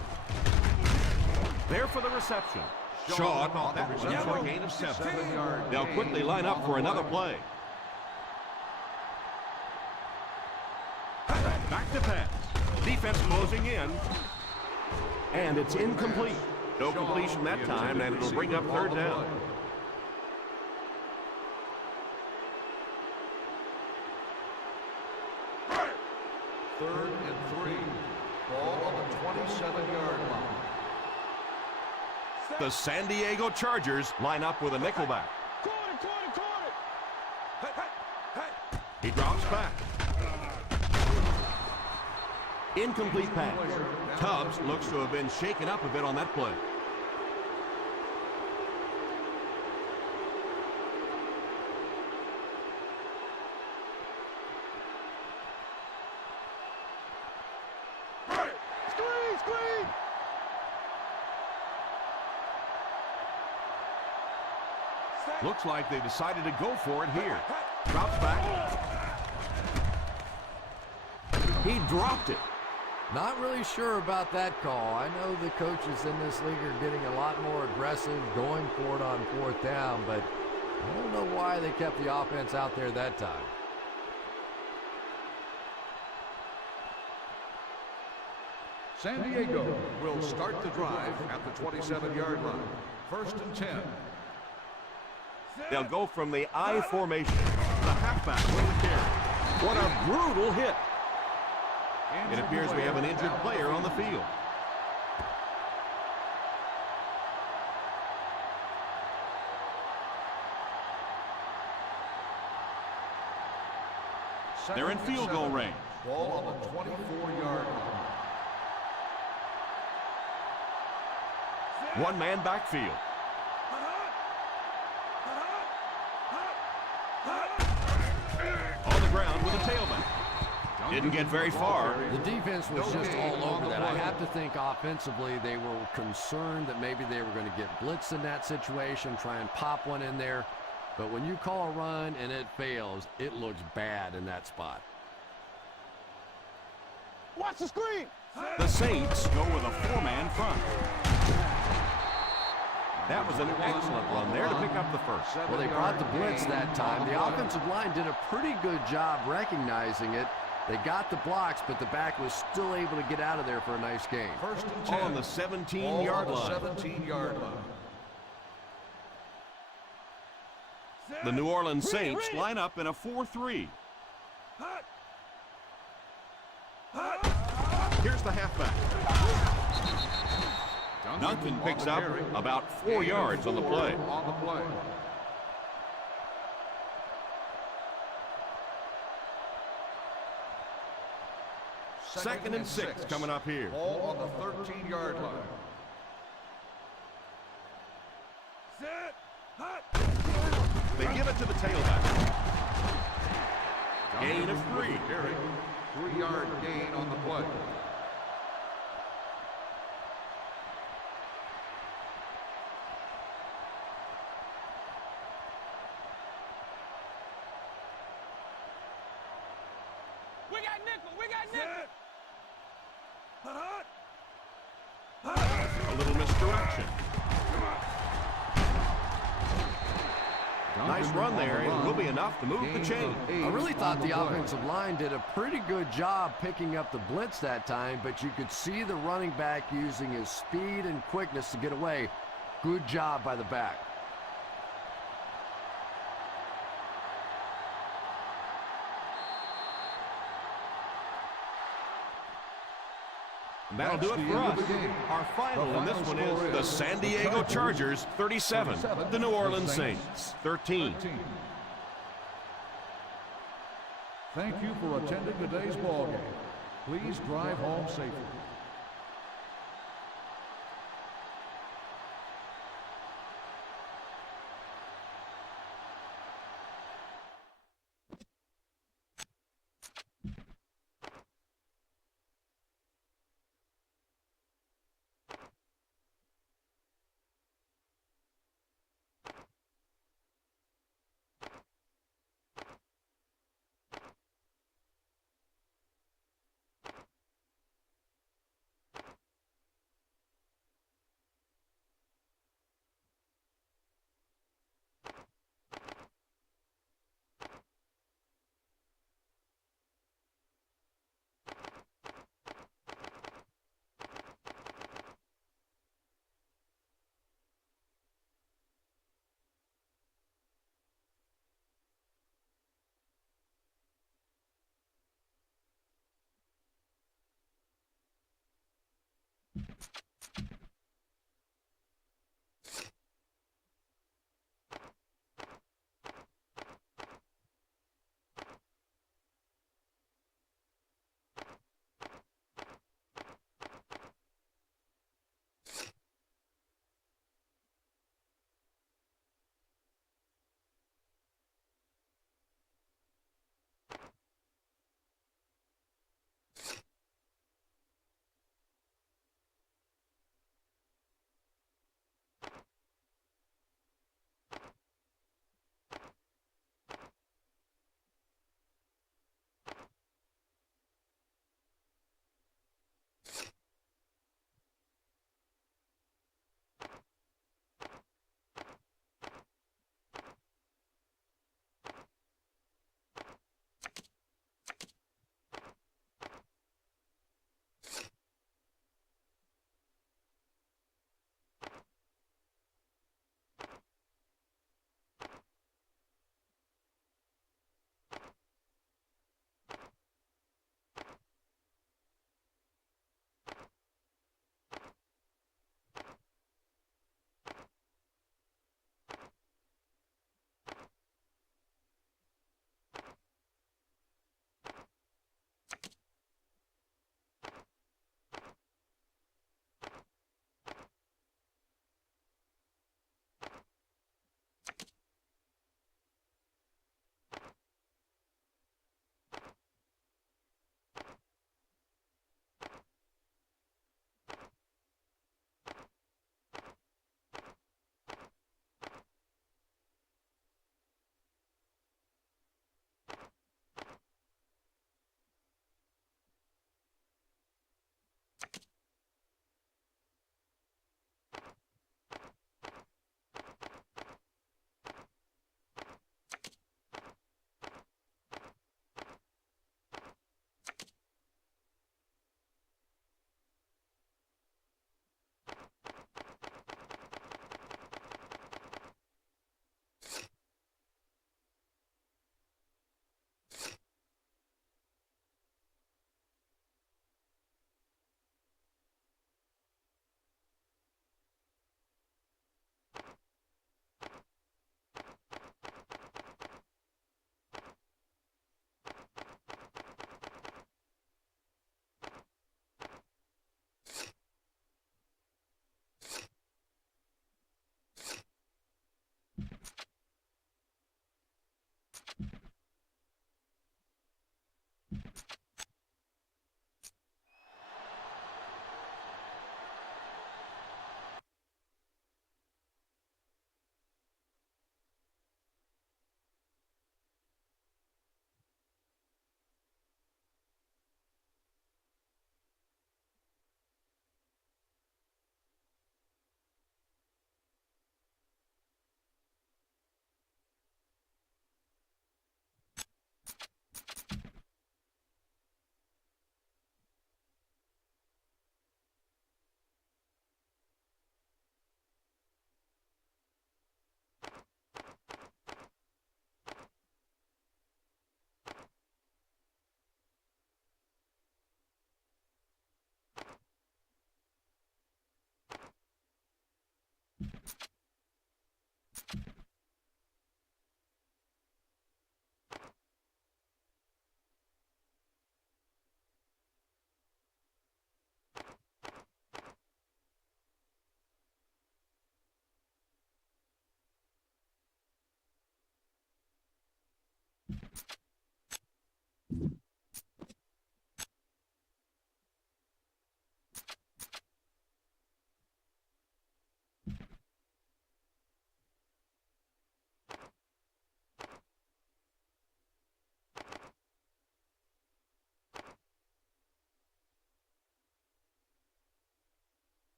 There for the reception. Shaw caught that one for a gain of 7. They'll quickly line up for another play. Back to pass. Defense closing in. And it's incomplete. No completion that time, and it'll bring up third down. Third and 3. Ball on the 27-yard line. The San Diego Chargers line up with a nickelback. He drops back. Incomplete pass. Tubbs looks to have been shaken up a bit on that play. Screen! Looks like they decided to go for it here. Drops back. He dropped it. Not really sure about that call. I know the coaches in this league are getting a lot more aggressive, going for it on 4th down, but I don't know why they kept the offense out there that time. San Diego will start the drive at the 27-yard line. 1st and 10. They'll go from the I formation. The halfback with the carry. What a brutal hit. It appears we have an injured player on the field. They're in field goal range. Ball on the 24-yard line. One-man backfield. On the ground with a tailback. Didn't get very far. The defense was just all over that. I have to think offensively they were concerned that maybe they were going to get blitzed in that situation, try and pop one in there. But when you call a run and it fails, it looks bad in that spot. Watch the screen! The Saints go with a 4-man front. That was an excellent run there to pick up the first. Well, they brought the blitz that time. The offensive line did a pretty good job recognizing it. They got the blocks, but the back was still able to get out of there for a nice gain. 1st and 10. On the 17-yard line. 17-yard line. The New Orleans Saints line up in a 4-3. Here's the halfback. Duncan picks up about 4 yards on the play. Second and 6 coming up here. Ball on the 13-yard line. They give it to the tailback. Gain of 3. 3-yard gain on the play. We got nickel! A little misdirection. Nice run there. It will be enough to move the chain. I really thought the offensive line did a pretty good job picking up the blitz that time, but you could see the running back using his speed and quickness to get away. Good job by the back. And that'll do it for us. Our final in this one is the San Diego Chargers 37, the New Orleans Saints 13. Thank you for attending today's ball game. Please drive home safely.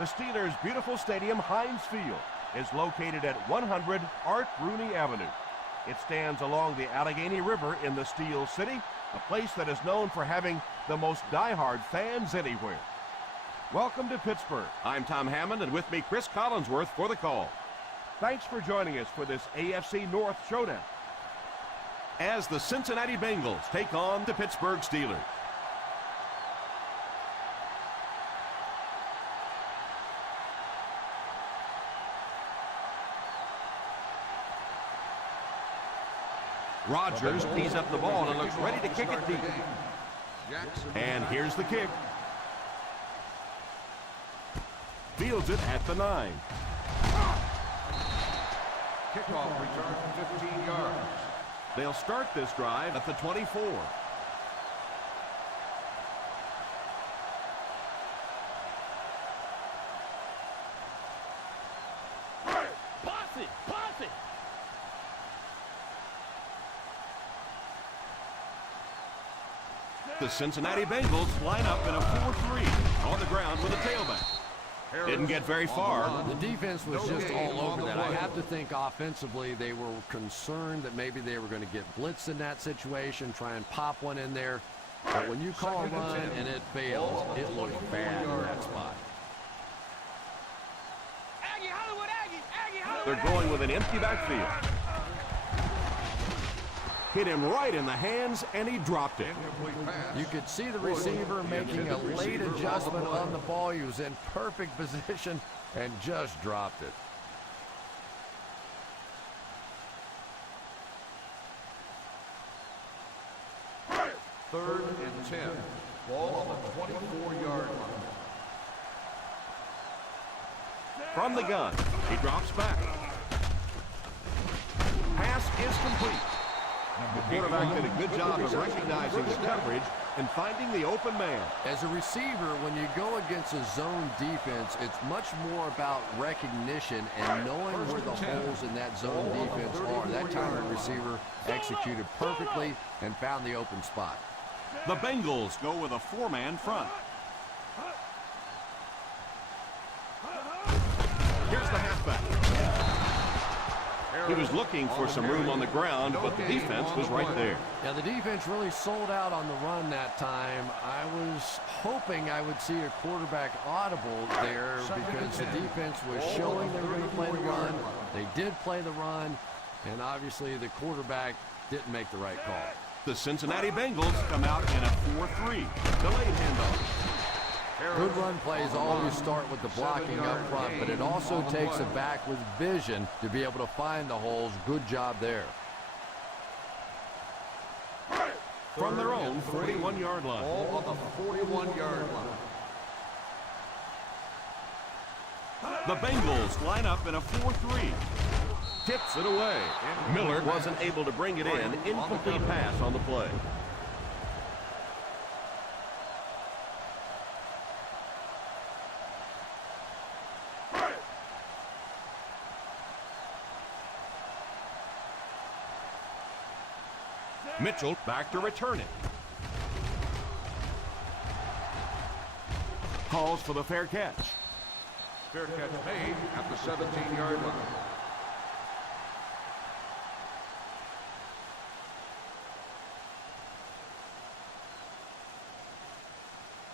The Steelers' beautiful stadium, Heinz Field, is located at 100 Art Rooney Avenue. It stands along the Allegheny River in the Steel City, a place that is known for having the most diehard fans anywhere. Welcome to Pittsburgh. I'm Tom Hammond, and with me, Chris Collinsworth for the call. Thanks for joining us for this AFC North showdown, as the Cincinnati Bengals take on the Pittsburgh Steelers. Rodgers tees up the ball and looks ready to kick it deep. And here's the kick. Fields it at the 9. Kickoff return 15 yards. They'll start this drive at the 24. Posse! Posse! The Cincinnati Bengals line up in a 4-3 on the ground with a tailback. Didn't get very far. The defense was just all over that. I have to think offensively they were concerned that maybe they were going to get blitzed in that situation, try and pop one in there. But when you call a run and it fails, it looks bad in that spot. Aggie Hollywood, Aggie! Aggie Hollywood! They're going with an empty backfield. Hit him right in the hands, and he dropped it. You could see the receiver making a late adjustment on the ball. He was in perfect position and just dropped it. Third and 10. Ball on the 24-yard line. From the gun, he drops back. Pass is complete. The quarterback did a good job of recognizing the coverage and finding the open man. As a receiver, when you go against a zone defense, it's much more about recognition and knowing where the holes in that zone defense are. That time the receiver executed perfectly and found the open spot. The Bengals go with a 4-man front. Here's the halfback. He was looking for some room on the ground, but the defense was right there. Yeah, the defense really sold out on the run that time. I was hoping I would see a quarterback audible there because the defense was showing they were going to play the run. They did play the run, and obviously the quarterback didn't make the right call. The Cincinnati Bengals come out in a 4-3. Delayed handoff. Good run plays always start with the blocking up front, but it also takes a back with vision to be able to find the holes. Good job there. From their own 41-yard line. Ball on the 41-yard line. The Bengals line up in a 4-3. Tips it away. Miller wasn't able to bring it in. Incomplete pass on the play. Mitchell back to return it. Calls for the fair catch. Fair catch made at the 17-yard line.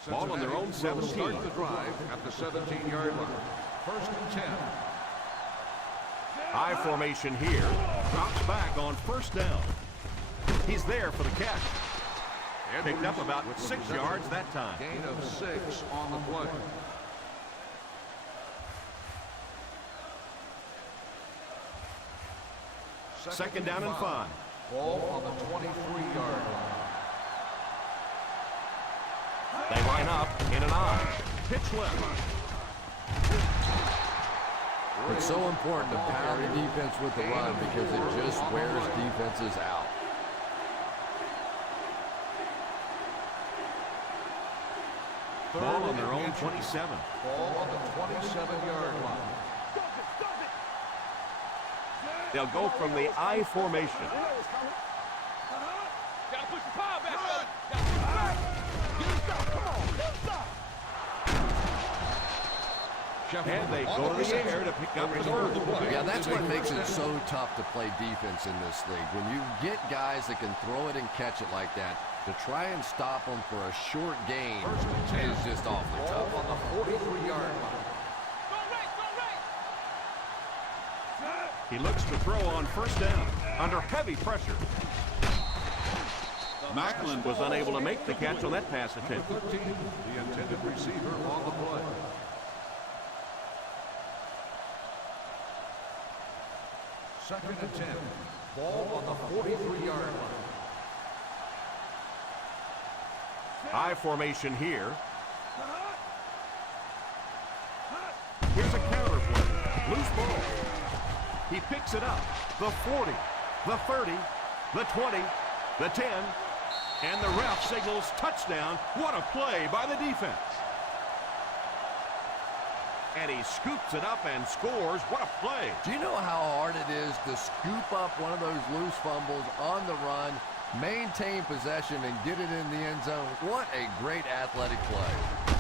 Ball on their own 17. Start the drive at the 17-yard line. First and 10. I formation here. Drops back on first down. He's there for the catch. Picked up about 6 yards that time. Gain of 6 on the play. Second down and 5. Ball on the 23-yard line. They line up in an I. Pitch left. It's so important to pound the defense with the run because it just wears defenses out. Ball on their own 27. Ball on the 27-yard line. They'll go from the I formation. Gotta push the power back, brother. Gotta push it back. Get it stop. Come on. Get it stop. And they go to the air to pick up the first. Yeah, that's what makes it so tough to play defense in this league. When you get guys that can throw it and catch it like that, to try and stop them for a short gain is just awfully tough. On the 43-yard line. He looks to throw on first down under heavy pressure. Macklin was unable to make the catch on that pass attempt. 13, the intended receiver on the play. Second and 10. Ball on the 43-yard line. I formation here. Here's a counter play. Loose ball. He picks it up. The 40, the 30, the 20, the 10, and the ref signals touchdown. What a play by the defense. And he scoops it up and scores. What a play. Do you know how hard it is to scoop up one of those loose fumbles on the run, maintain possession, and get it in the end zone? What a great athletic play.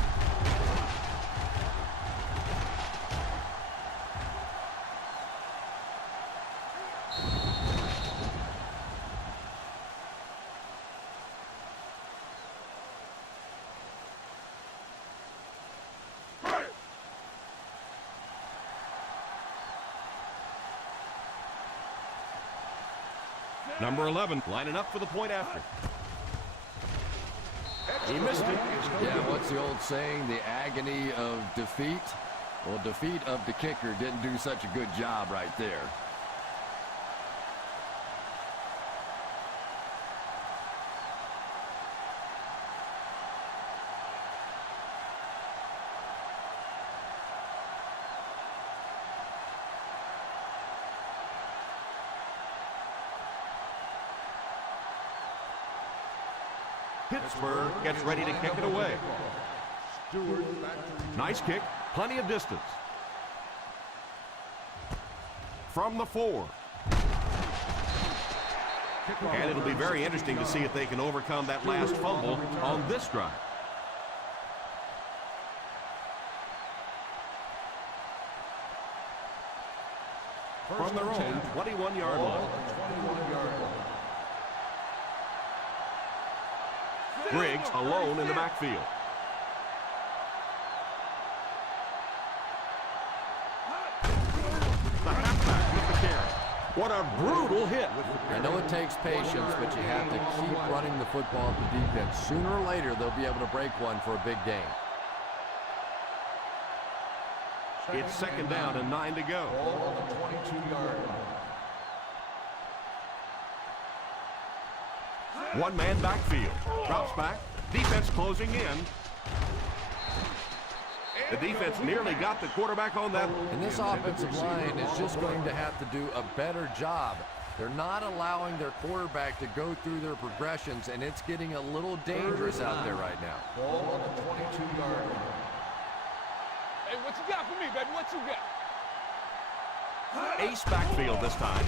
Number 11 lining up for the point after. He missed it. Yeah, what's the old saying? The agony of defeat? Well, defeat of the kicker didn't do such a good job right there. Pittsburgh gets ready to kick it away. Nice kick, plenty of distance. From the 4. And it'll be very interesting to see if they can overcome that last fumble on this drive. From their own 21-yard line. Griggs alone in the backfield. The halfback with the carry. What a brutal hit. I know it takes patience, but you have to keep running the football at the defense. Sooner or later, they'll be able to break one for a big gain. It's second down and 9 to go. Ball on the 22-yard line. One-man backfield. Drops back. Defense closing in. The defense nearly got the quarterback on that. And this offensive line is just going to have to do a better job. They're not allowing their quarterback to go through their progressions, and it's getting a little dangerous out there right now. Ball on the 22-yard line. Hey, what you got for me, baby? What you got? Ace backfield this time.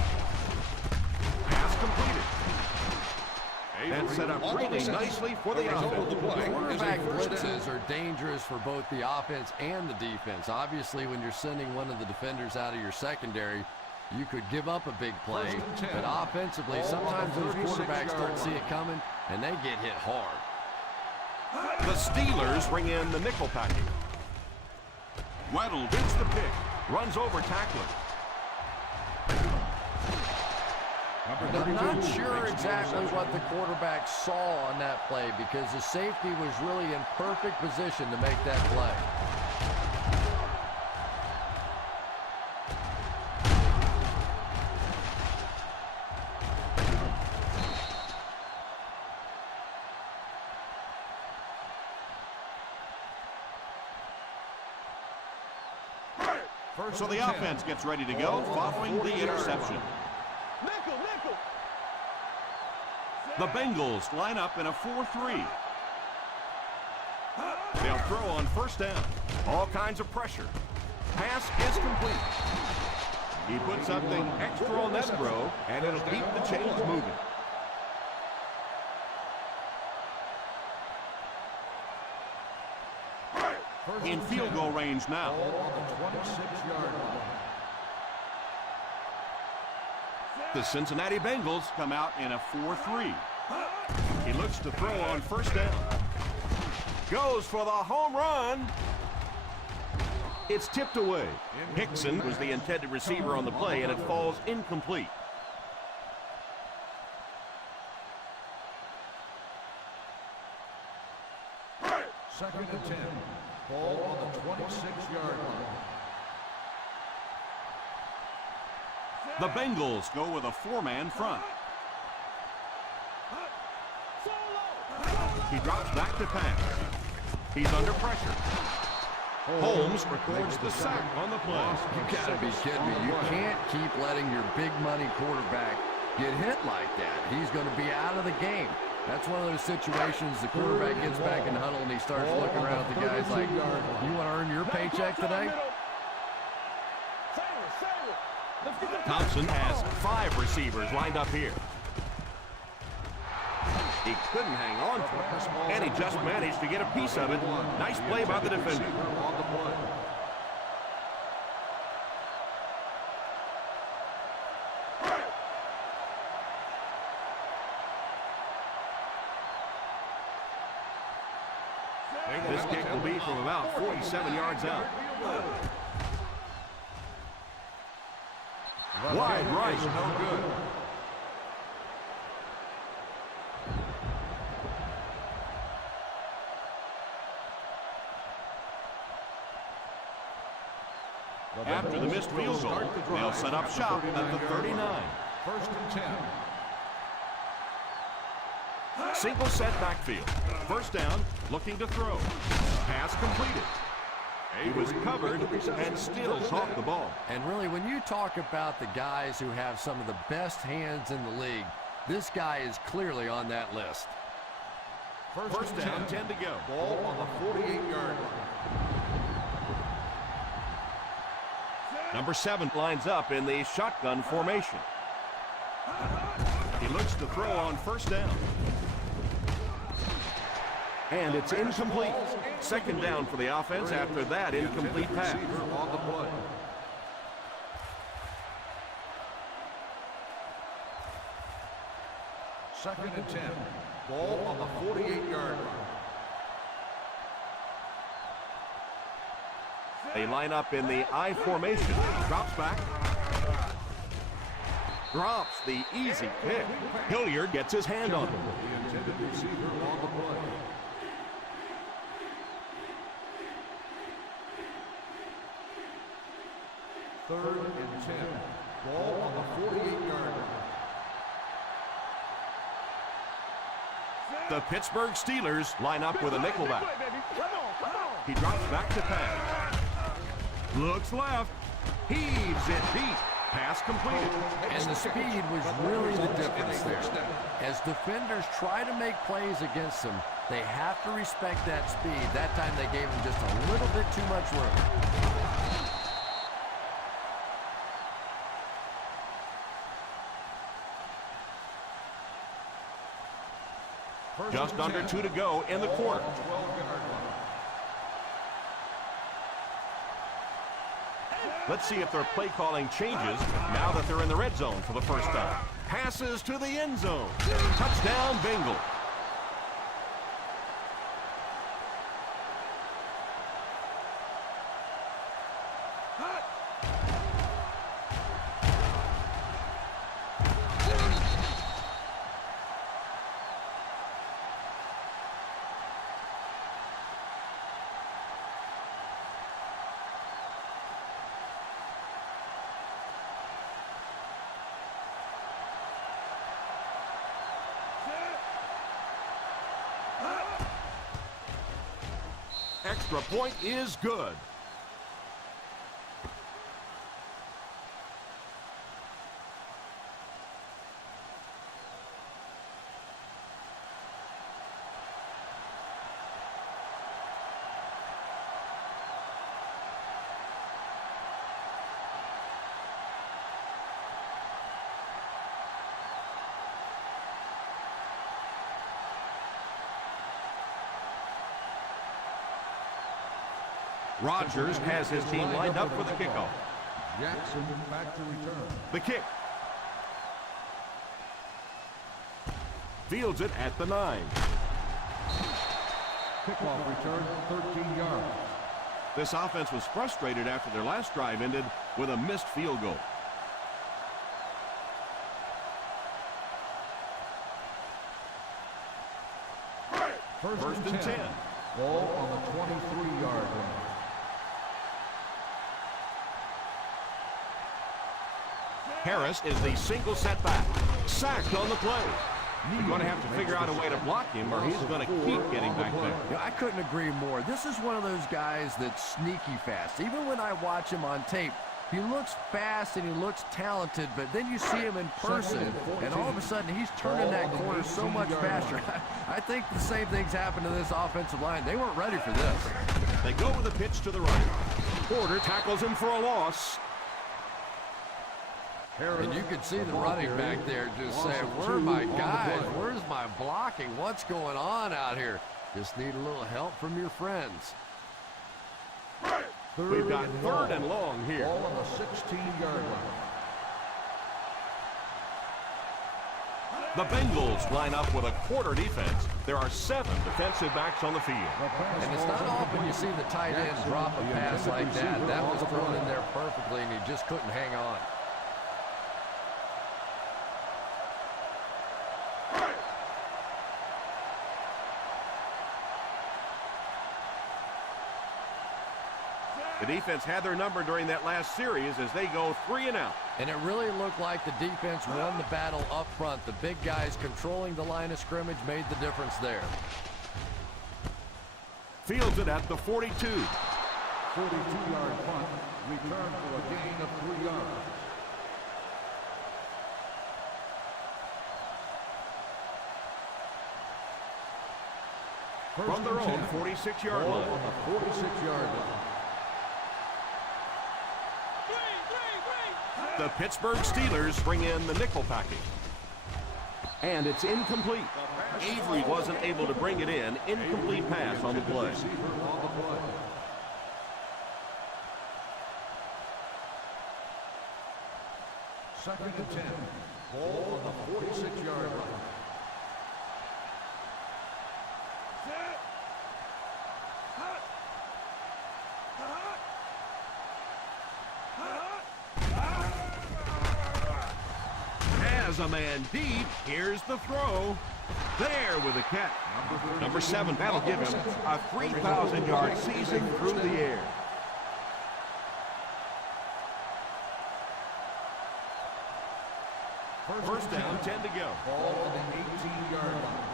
Pass completed. And set up really nicely for the offense. Quarterback blitzes are dangerous for both the offense and the defense. Obviously, when you're sending one of the defenders out of your secondary, you could give up a big play. But offensively, sometimes those quarterbacks don't see it coming, and they get hit hard. The Steelers bring in the nickel package. Weddle gets the pick. Runs over tackler. I'm not sure exactly what the quarterback saw on that play because the safety was really in perfect position to make that play. So the offense gets ready to go following the interception. Nickel, nickel. The Bengals line up in a 4-3. They'll throw on first down. All kinds of pressure. Pass is complete. He puts something extra on that throw, and it'll keep the chains moving. in field goal range now. Ball on the 26-yard line. The Cincinnati Bengals come out in a 4-3. He looks to throw on first down. Goes for the home run. It's tipped away. Hickson was the intended receiver on the play, and it falls incomplete. Second and 10. Ball on the 26-yard line. The Bengals go with a four-man front. He drops back to pass. He's under pressure. Holmes records the sack on the play. You gotta be kidding me. You can't keep letting your big money quarterback get hit like that. He's going to be out of the game. That's one of those situations the quarterback gets back in the huddle and he starts looking around at the guys like, you want to earn your paycheck today? Thompson has 5 receivers lined up here. He couldn't hang on to it, and he just managed to get a piece of it. Nice play by the defender. This kick will be from about 47 yards out. Wide right. No good. After the missed field goal, they'll set up shop at the 39. First and 10. Single set backfield. First down, looking to throw. Pass completed. He was covered and still caught the ball. And really, when you talk about the guys who have some of the best hands in the league, this guy is clearly on that list. First down, 10 to go. Ball on the 48-yard line. Number 7 lines up in the shotgun formation. He looks to throw on first down. And it's incomplete. Second down for the offense after that incomplete pass. On the play. Second and 10. Ball on the 48-yard line. They line up in the I formation. Drops back. Drops the easy pick. Hilliard gets his hand on it. The intended receiver on the play. Third and 10. Ball on the 48-yard line. The Pittsburgh Steelers line up with a nickelback. He drops back to pass. Looks left. Heaves it deep. Pass completed. And the speed was really the difference there. As defenders try to make plays against them, they have to respect that speed. That time they gave him just a little bit too much room. Just under 2 to go in the quarter. Let's see if their play calling changes now that they're in the red zone for the first time. Passes to the end zone. Touchdown, Bengals. Extra point is good. Rodgers has his team lined up for the kickoff. Jackson back to return. The kick. Fields it at the 9. Kickoff return, 13 yards. This offense was frustrated after their last drive ended with a missed field goal. First and 10. Ball on the 23-yard line. Harris is the single setback. Sacked on the play. You're going to have to figure out a way to block him or he's going to keep getting back there. Yeah, I couldn't agree more. This is one of those guys that's sneaky fast. Even when I watch him on tape, he looks fast and he looks talented, but then you see him in person, and all of a sudden he's turning that corner so much faster. I think the same thing's happened to this offensive line. They weren't ready for this. They go with a pitch to the right. Porter tackles him for a loss. And you can see the running back there just saying, where are my guys? Where's my blocking? What's going on out here? Just need a little help from your friends. We've got 3rd and long here. Ball on the 16-yard line. The Bengals line up with a quarter defense. There are 7 defensive backs on the field. And it's not often you see the tight end drop a pass like that. That was thrown in there perfectly, and he just couldn't hang on. The defense had their number during that last series as they go 3 and out. And it really looked like the defense won the battle up front. The big guys controlling the line of scrimmage made the difference there. Fields it at the 42. 42-yard punt. Return for a gain of 3 yards. From their own 46-yard Ball line. on the 46-yard line. The Pittsburgh Steelers bring in the nickel package. And it's incomplete. Avery wasn't able to bring it in. Incomplete pass on the play. Second and 10. Ball on the 46-yard line. As a man deep, here's the throw. There with a catch. Number 7, that'll give him a 3,000-yard season through the air. First down, 10 to go. Ball on the 18-yard line.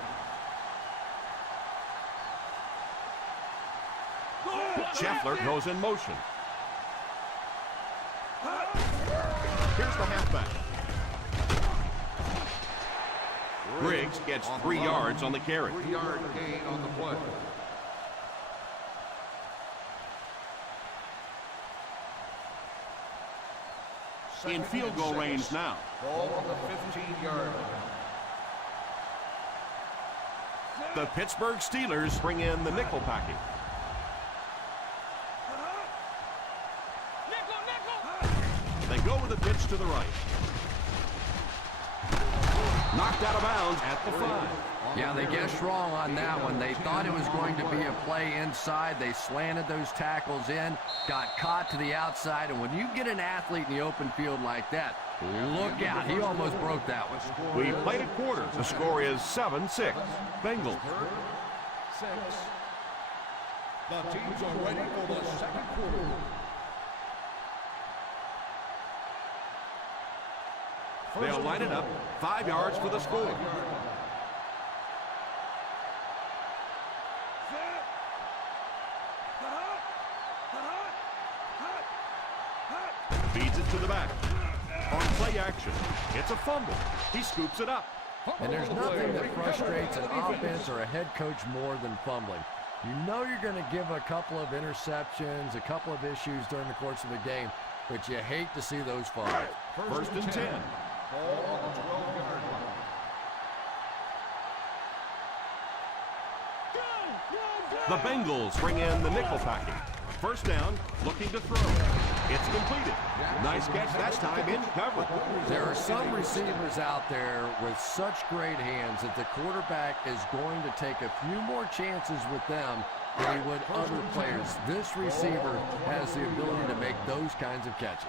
Scheffler goes in motion. Here's the halfback. Briggs gets 3 yards on the carry. 3-yard gain on the play. In field goal range now. Ball on the 15-yard line. The Pittsburgh Steelers bring in the nickel package. They go with a pitch to the right. Knocked out of bounds at the 5. Yeah, they guessed wrong on that one. They thought it was going to be a play inside. They slanted those tackles in, got caught to the outside, and when you get an athlete in the open field like that, look out. He almost broke that one. We played a quarter. The score is 7-6. Bengals. 6. The teams are ready for the second quarter. They'll line it up. 5 yards for the score. Feeds it to the back. On play action, it's a fumble. He scoops it up. And there's nothing that frustrates an offense or a head coach more than fumbling. You know you're going to give a couple of interceptions, a couple of issues during the course of the game, but you hate to see those fumbles. First and 10. Ball on the 12-yard line. The Bengals bring in the nickel package. First down, looking to throw. It's completed. Nice catch that time in coverage. There are some receivers out there with such great hands that the quarterback is going to take a few more chances with them than he would other players. This receiver has the ability to make those kinds of catches.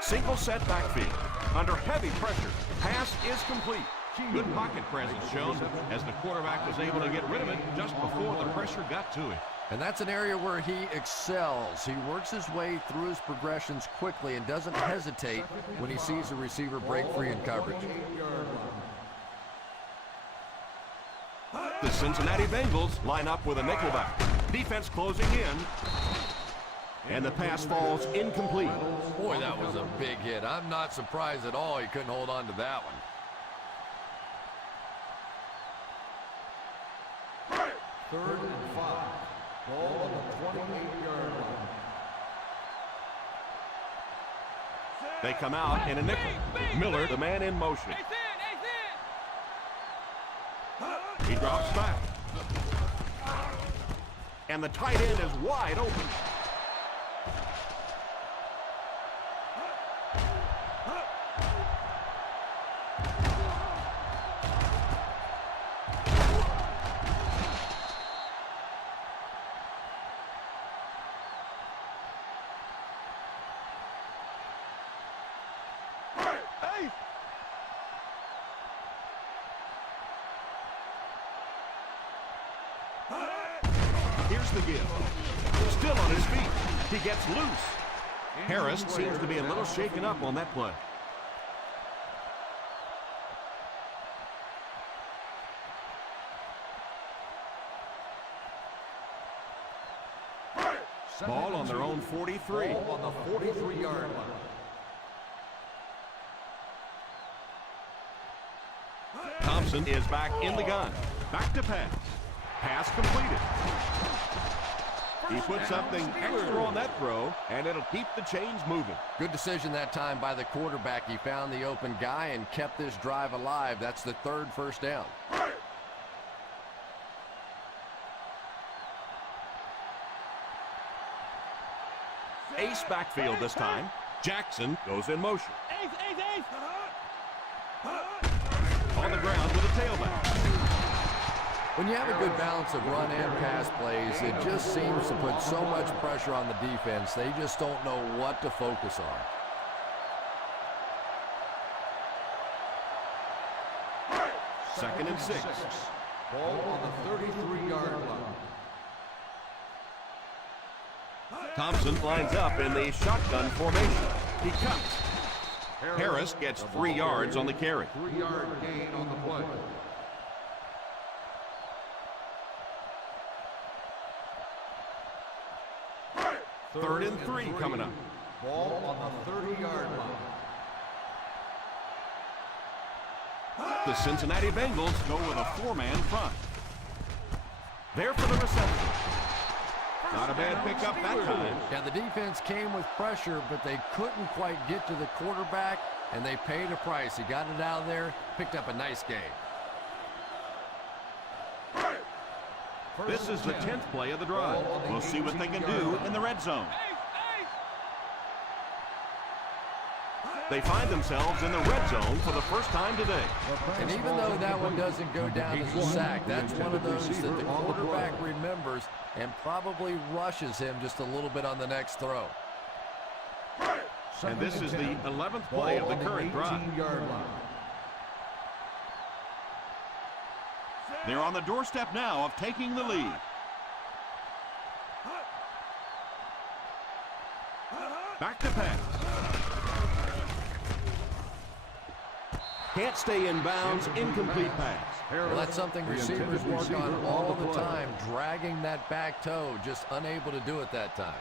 Single set backfield. Under heavy pressure. Pass is complete. Good pocket presence shown as the quarterback was able to get rid of it just before the pressure got to him. And that's an area where he excels. He works his way through his progressions quickly and doesn't hesitate when he sees a receiver break free in coverage. The Cincinnati Bengals line up with a nickelback. Defense closing in. And the pass falls incomplete. Boy, that was a big hit. I'm not surprised at all he couldn't hold on to that one. Third and 5. Ball on the 28-yard line. They come out in a nickel. Miller, the man in motion. He drops back. And the tight end is wide open. Here's the give. Still on his feet. He gets loose. Harris seems to be a little shaken up on that play. Ball on their own 43. Ball on the 43-yard line. Thompson is back in the gun. Back to pass. Pass completed. He put something extra on that throw, and it'll keep the chains moving. Good decision that time by the quarterback. He found the open guy and kept this drive alive. That's the third first down. Ace backfield this time. Jackson goes in motion. On the ground with a tailback. When you have a good balance of run and pass plays, it just seems to put so much pressure on the defense. They just don't know what to focus on. Second and 6. Ball on the 33-yard line. Thompson lines up in the shotgun formation. He cuts. Harris gets 3 yards on the carry. 3-yard gain on the play. Third and 3 coming up. Ball on the 30-yard line. The Cincinnati Bengals go with a 4-man front. There for the reception. Not a bad pickup that time. Yeah, the defense came with pressure, but they couldn't quite get to the quarterback, and they paid a price. He got it out of there, picked up a nice game. This is the 10th play of the drive. We'll see what they can do in the red zone. They find themselves in the red zone for the first time today. And even though that one doesn't go down as a sack, that's one of those that the quarterback remembers and probably rushes him just a little bit on the next throw. And this is the 11th play of the current drive. They're on the doorstep now of taking the lead. Back to pass. Can't stay in bounds, incomplete pass. Well, that's something receivers work on all the time, dragging that back toe, just unable to do it that time.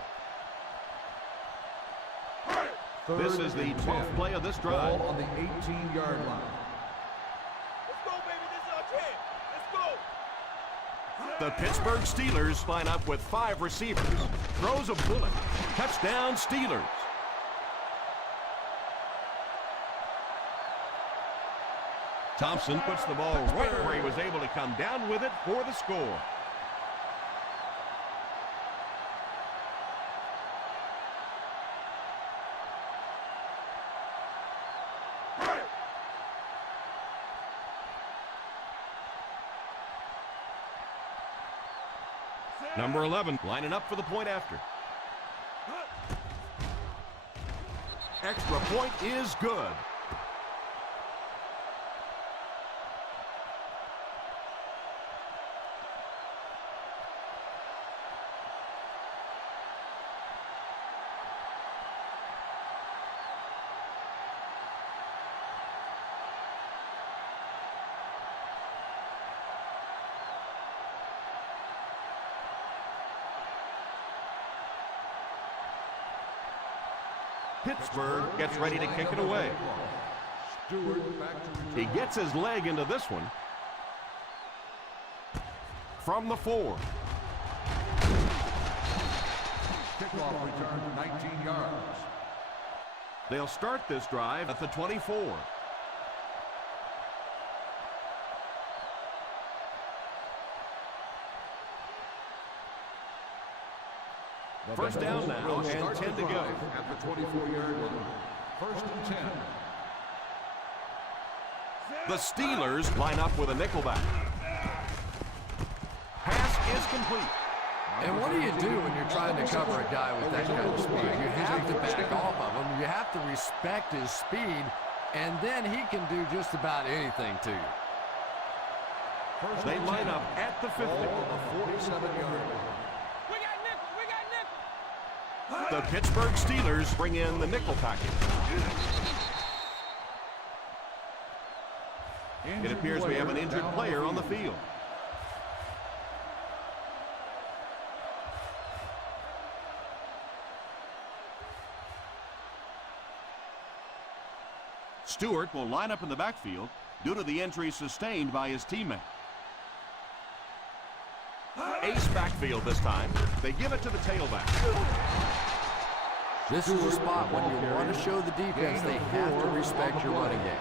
This is the 12th play of this drive. Ball on the 18-yard line. Let's go, baby. This is our chance. Let's go. The Pittsburgh Steelers line up with 5 receivers. Throws a bullet. Touchdown, Steelers. Thompson puts the ball right where he was able to come down with it for the score. Number 11 lining up for the point after. Extra point is good. Pittsburgh gets ready to kick it away. He gets his leg into this one. From the 4. Kickoff return 19 yards. They'll start this drive at the 24. First down now and 10 to go. At the 24-yard line. First and 10. The Steelers line up with a nickelback. Pass is complete. And what do you do when you're trying to cover a guy with that kind of speed? You have to back off of him. You have to respect his speed, and then he can do just about anything to you. They line up at the 50. On the 47-yard line. The Pittsburgh Steelers bring in the nickel package. It appears we have an injured player on the field. Stewart will line up in the backfield due to the injury sustained by his teammate. Ace backfield this time. They give it to the tailback. This is a spot when you want to show the defense they have to respect your running game.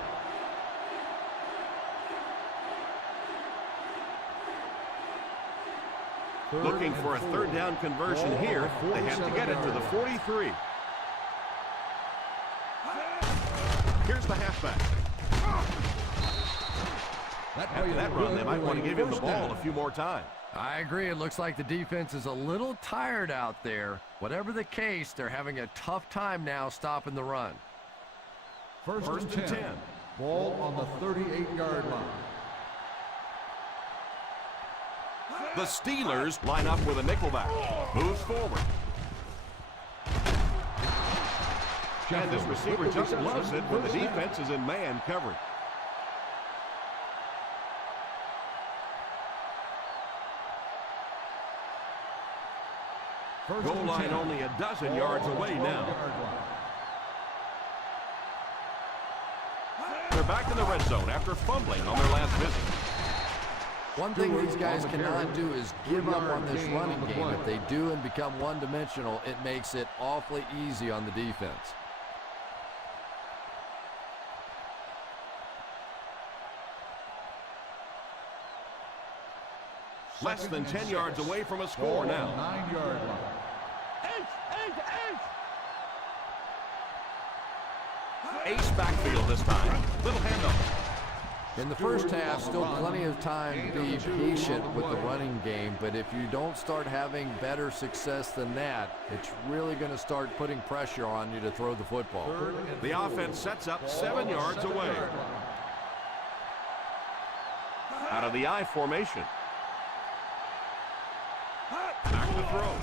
Looking for a third down conversion here. They have to get it to the 43. Here's the halfback. After that run, they might want to give him the ball a few more times. I agree. It looks like the defense is a little tired out there. Whatever the case, they're having a tough time now stopping the run. First and 10. Ball on the 38-yard line. The Steelers line up with a nickelback. Moves forward. And this receiver just loves it when the defense is in man coverage. Goal line only a dozen yards away now. They're back in the red zone after fumbling on their last visit. One thing these guys cannot do is give up on this running game. If they do and become one-dimensional, it makes it awfully easy on the defense. Less than 10 yards away from a score now. 9-yard line. Ace backfield this time. Little handoff. In the first half, still plenty of time to be patient with the running game, but if you don't start having better success than that, it's really going to start putting pressure on you to throw the football. The offense sets up 7 yards away. Out of the I formation. Back to throw.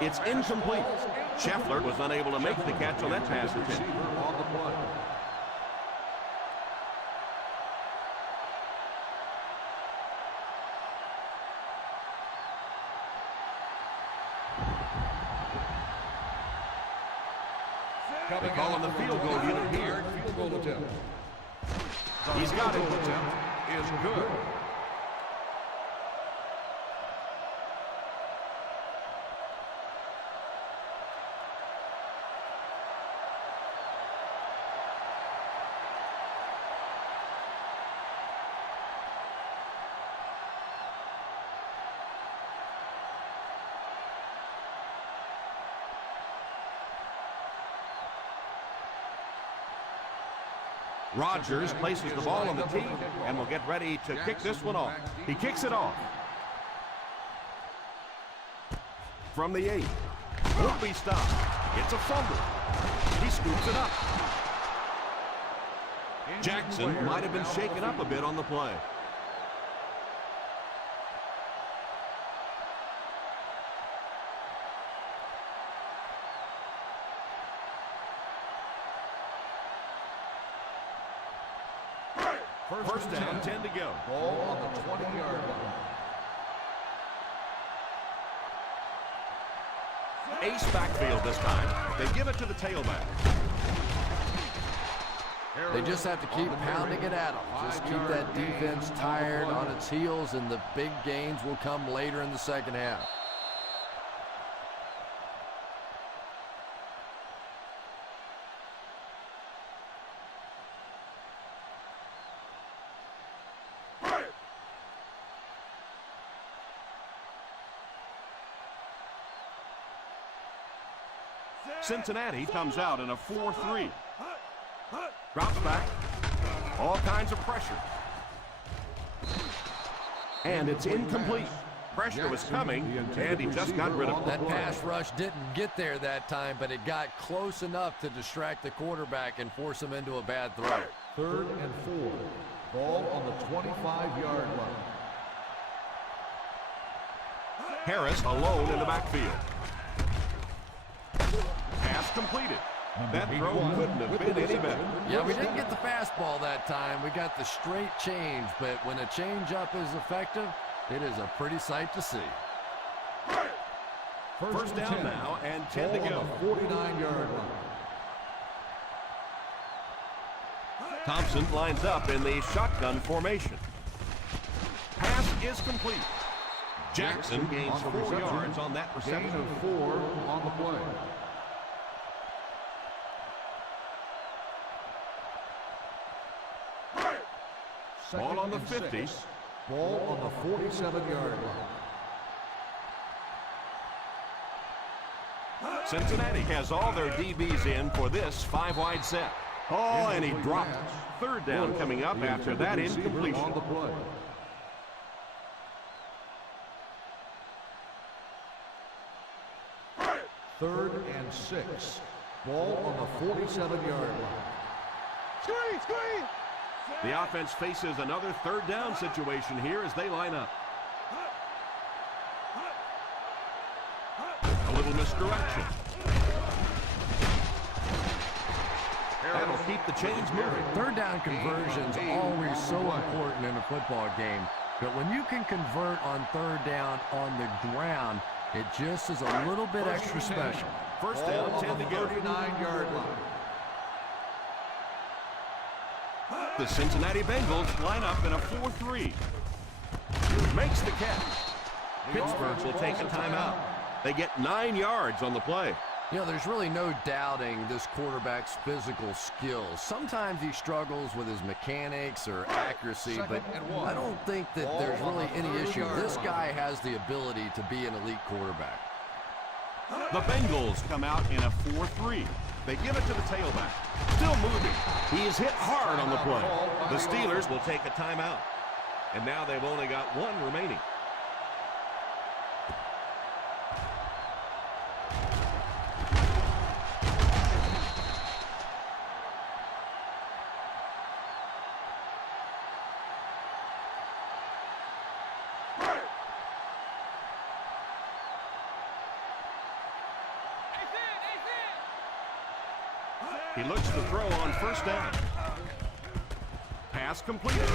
It's incomplete. Scheffler was unable to make the catch on that pass attempt. They call on the field goal unit here. Field goal attempt. He's got it. Attempt is good. Rodgers places the ball on the tee and will get ready to kick this one off. He kicks it off. From the 8. Won't be stopped. It's a fumble. He scoops it up. Jackson might have been shaken up a bit on the play. First down, 10 to go. Ball on the 20-yard line. Ace backfield this time. They give it to the tailback. They just have to keep pounding it at them. Just keep that defense tired on its heels, and the big gains will come later in the second half. Cincinnati comes out in a 4-3. Drops back. All kinds of pressure. And it's incomplete. Pressure was coming, and he just got rid of it. That pass rush didn't get there that time, but it got close enough to distract the quarterback and force him into a bad throw. 3rd and 4. Ball on the 25-yard line. Harris alone in the backfield. Pass completed. That throw couldn't have been any better. Yeah, we didn't get the fastball that time. We got the straight change, but when a change-up is effective, it is a pretty sight to see. First down now and 10 to go. 49-yard line. Thompson lines up in the shotgun formation. Pass is complete. Jackson gains 4 yards on that reception. Gain of 4 on the play. Ball on the 50. Ball on the 47-yard line. Cincinnati has all their DBs in for this 5-wide set. Oh, and he dropped it. 3rd down coming up after that incompletion. On the play. Third and 6. Ball on the 47-yard line. Screen, screen. The offense faces another 3rd down situation here as they line up. A little misdirection. That'll keep the chains moving. 3rd down conversion's always so important in a football game, but when you can convert on 3rd down on the ground, it just is a little bit extra special. First down, 10 to go. 39-yard line. The Cincinnati Bengals line up in a 4-3. Makes the catch. Pittsburgh will take a timeout. They get 9 yards on the play. You know, there's really no doubting this quarterback's physical skills. Sometimes he struggles with his mechanics or accuracy, but I don't think that there's really any issue. This guy has the ability to be an elite quarterback. The Bengals come out in a 4-3. They give it to the tailback. Still moving. He is hit hard on the play. The Steelers will take a timeout. And now they've only got 1 remaining. He looks to throw on first down. Pass completed.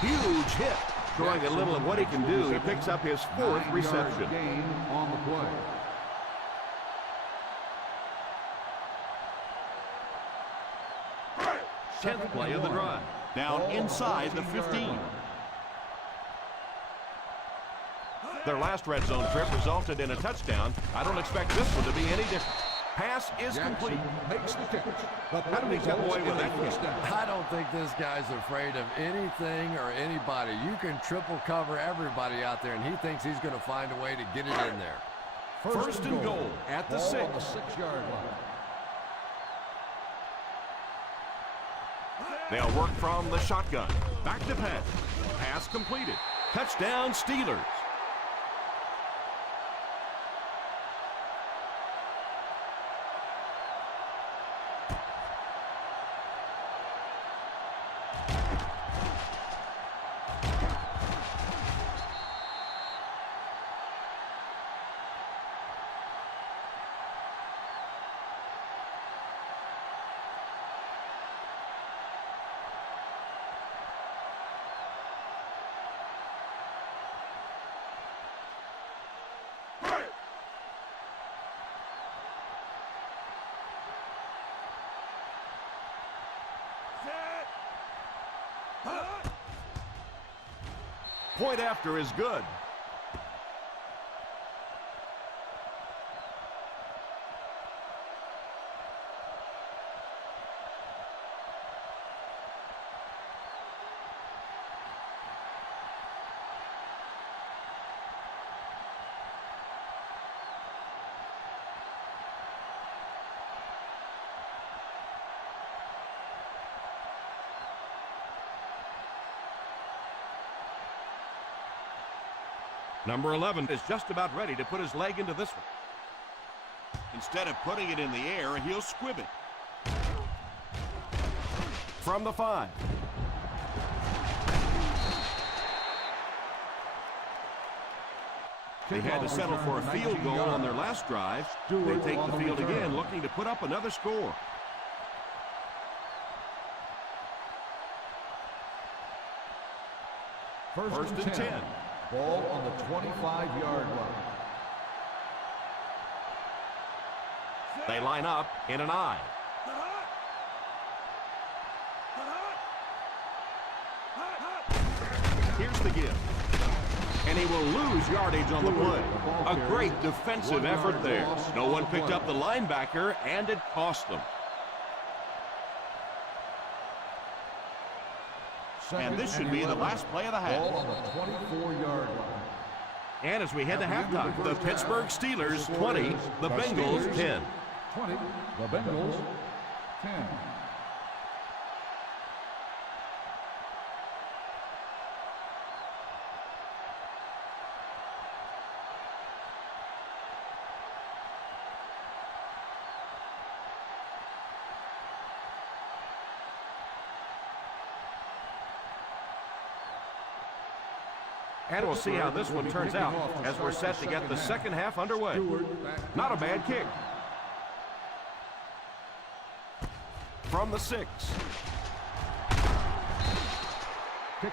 Huge hit. Showing a little of what he can do. He picks up his 4th reception. Gain on the play. Tenth play of the drive. Down inside the 15. Their last red zone trip resulted in a touchdown. I don't expect this one to be any different. Pass is complete. Makes the catch. How did he come away with that catch? I don't think this guy's afraid of anything or anybody. You can triple cover everybody out there, and he thinks he's going to find a way to get it in there. First and goal at the 6. On the 6-yard line. They'll work from the shotgun. Back to pass. Pass completed. Touchdown, Steelers. Point after is good. Number 11 is just about ready to put his leg into this one. Instead of putting it in the air, he'll squib it. From the 5. They had to settle for a field goal on their last drive. They take the field again, looking to put up another score. First and 10. Ball on the 25-yard line. They line up in an I. Here's the give. And he will lose yardage on the play. A great defensive effort there. No one picked up the linebacker, and it cost them. And this should be the last play of the half. Ball on the 24-yard line. And as we head to halftime, the Pittsburgh Steelers 20, the Bengals 10. 20, the Bengals 10. And we'll see how this one turns out as we're set to get the second half underway. Not a bad kick. From the 6.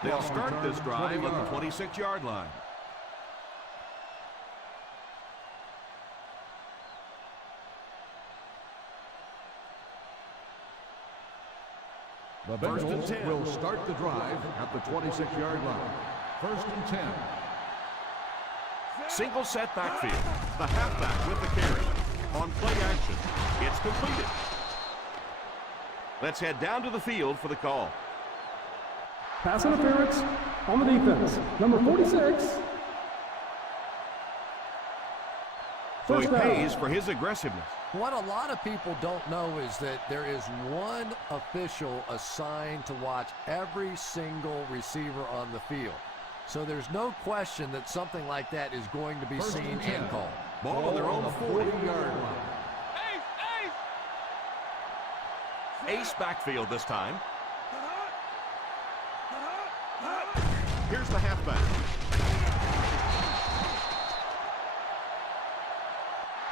They'll start this drive at the 26-yard line. The Bengals will start the drive at the 26-yard line. First and 10. Single set backfield. The halfback with the carry. On play action. It's completed. Let's head down to the field for the call. Pass interference on the defense. Number 46. So he First down. pays for his aggressiveness. What a lot of people don't know is that there is one official assigned to watch every single receiver on the field. So there's no question that something like that is going to be seen and called. Ball on their own 40-yard line. Ace backfield this time. Here's the halfback.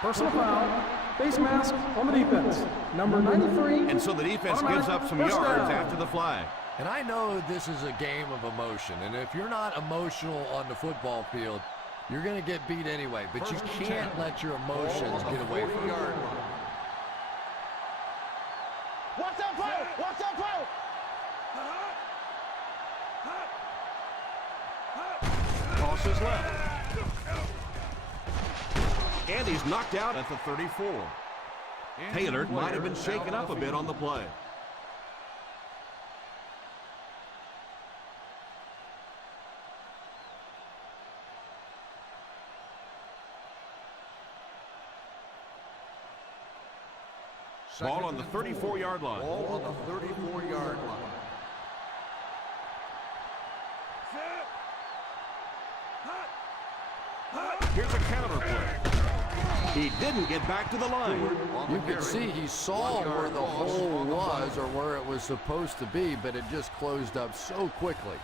Personal foul. Face mask on the defense. Number 93. And so the defense gives up some First yards down. after the flag. And I know this is a game of emotion, and if you're not emotional on the football field, you're going to get beat anyway, but you can't let your emotions get away from you. Watch that play! Watch that play! Tosses left. And he's knocked out at the 34. Taylor might have been shaken up a bit on the play. Ball on the 34-yard line. Ball on the 34-yard line. Here's a counter play. He didn't get back to the line. You could see he saw where the hole was or where it was supposed to be, but it just closed up so quickly.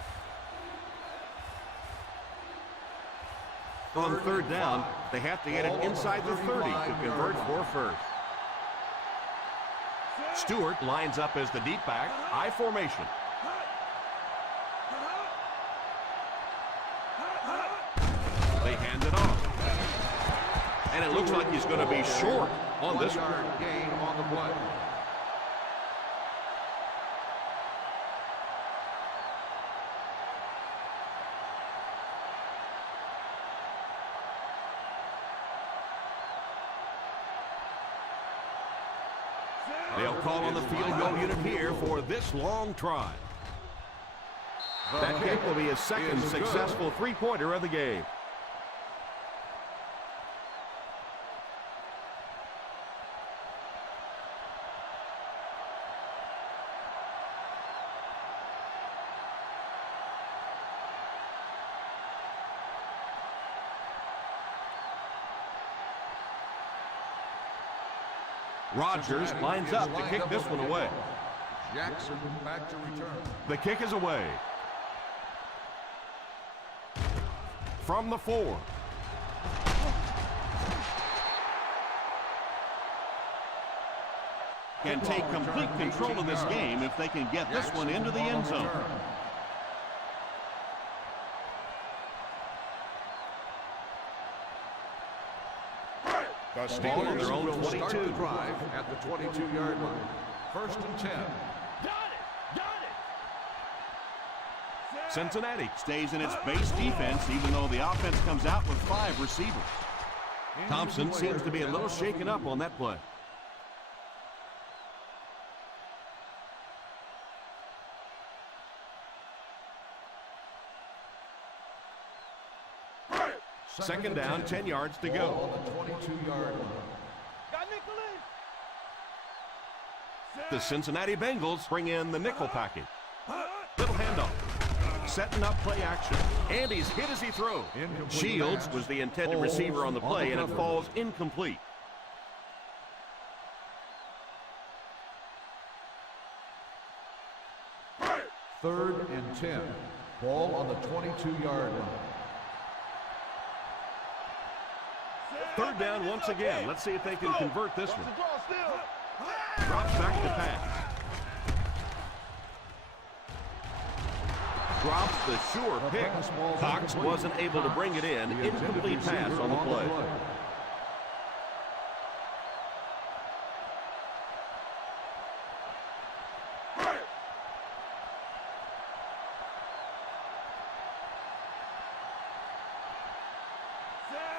On third down, they have to get it inside the 30 to convert for first. Stewart lines up as the deep back, I formation. They hand it off. And it looks like he's going to be short on this one. 1-yard gain on the play. They'll call on the field goal unit here for this long try. That kick will be his second successful three-pointer of the game. Rodgers lines up to kick this one away. Jackson back to return. The kick is away. From the 4. Can take complete control of this game if they can get this one into the end zone. The Ball on their own Steelers will start 22. the drive at the 22-yard line. 1st and 10. Cincinnati stays in its base defense even though the offense comes out with 5 receivers. Thompson seems to be a little shaken up on that play. Second down, 10 yards to go. Ball on the 22-yard line. Got nickel in. The Cincinnati Bengals bring in the nickel package. Little handoff. Setting up play action. And he's hit as he throws. Shields was the intended receiver on the play, and it falls incomplete. Third and 10. Ball on the 22-yard line. Third down once again. Let's see if they can convert this one. Drops back to pass. Drops the sure pick. Cox wasn't able to bring it in. Incomplete pass on the play.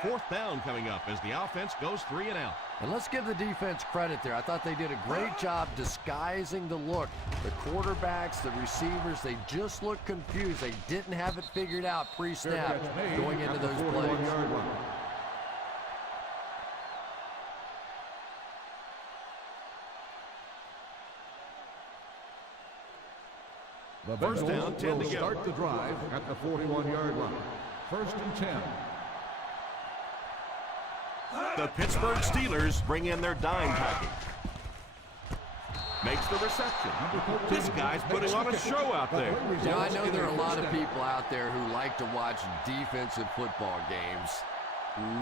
Fourth down coming up as the offense goes 3 and out. And let's give the defense credit there. I thought they did a great job disguising the look. The quarterbacks, the receivers, they just looked confused. They didn't have it figured out pre-snap going into those plays. The First down, 10 will to go. start the drive at the 41-yard line. 1st and 10. The Pittsburgh Steelers bring in their dime package. Makes the reception. This guy's putting on a show out there. You know, I know there are a lot of people out there who like to watch defensive football games.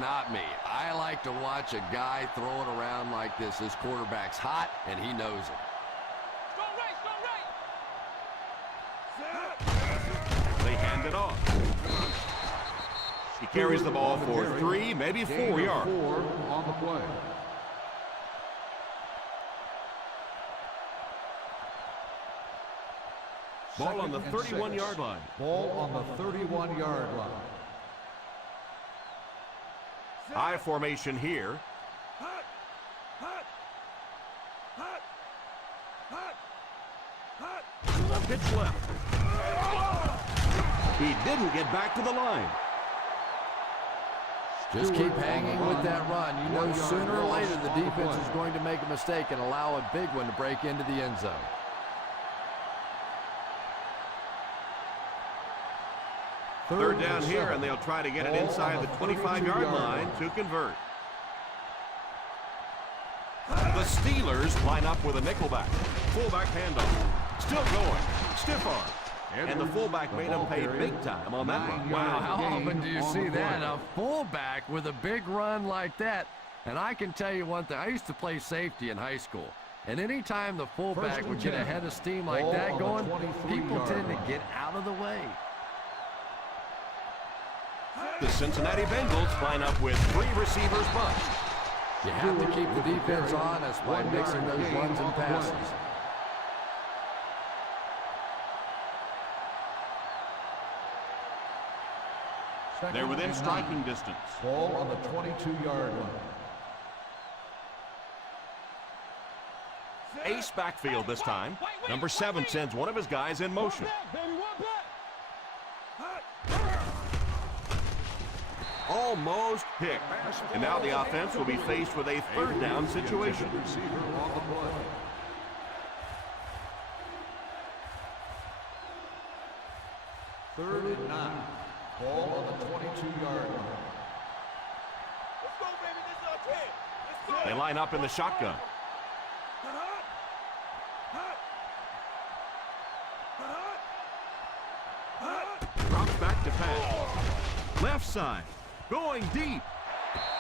Not me. I like to watch a guy throw it around like this. His quarterback's hot, and he knows it. They hand it off. He carries the ball for 3, maybe 4 yards. 4 on the play. Ball on the 31-yard line. Ball on the 31-yard line. High formation here. Pitch left. He didn't get back to the line. Just keep hanging with that run. You know sooner or later the defense is going to make a mistake and allow a big one to break into the end zone. Third down here, and they'll try to get it inside the 25-yard line to convert. The Steelers line up with a nickelback. Fullback handoff. Still going. Stiff arm. And the fullback made him pay big time on that run. Wow, how often do you see that? A fullback with a big run like that. And I can tell you one thing. I used to play safety in high school. And anytime the fullback would get ahead of steam like that going, people tend to get out of the way. The Cincinnati Bengals line up with 3 receivers bunch. You have to keep the defense honest by mixing those runs and passes. They're within striking distance. Ball on the 22-yard line. Ace backfield this time. Number 7 sends one of his guys in motion. Almost picked. And now the offense will be faced with a third down situation. Third and 9. Ball on the 22-yard line. Let's go, baby. This is our chance. Let's go. They line up in the shotgun. Drops back to pass. Left side. Going deep.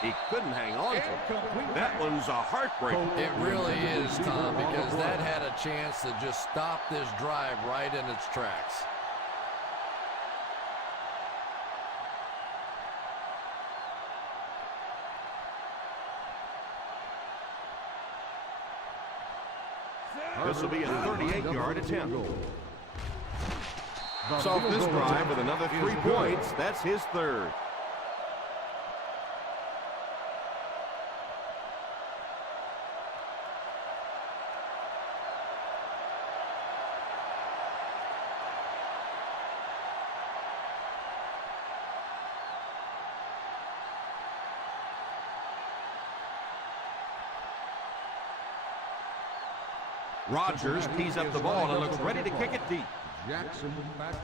He couldn't hang on to it. That one's a heartbreaker. It really is, Tom, because that had a chance to just stop this drive right in its tracks. This will be a 38-yard attempt. So this drive with another 3 points. That's his third. Rodgers tees up the ball and looks ready to kick it deep.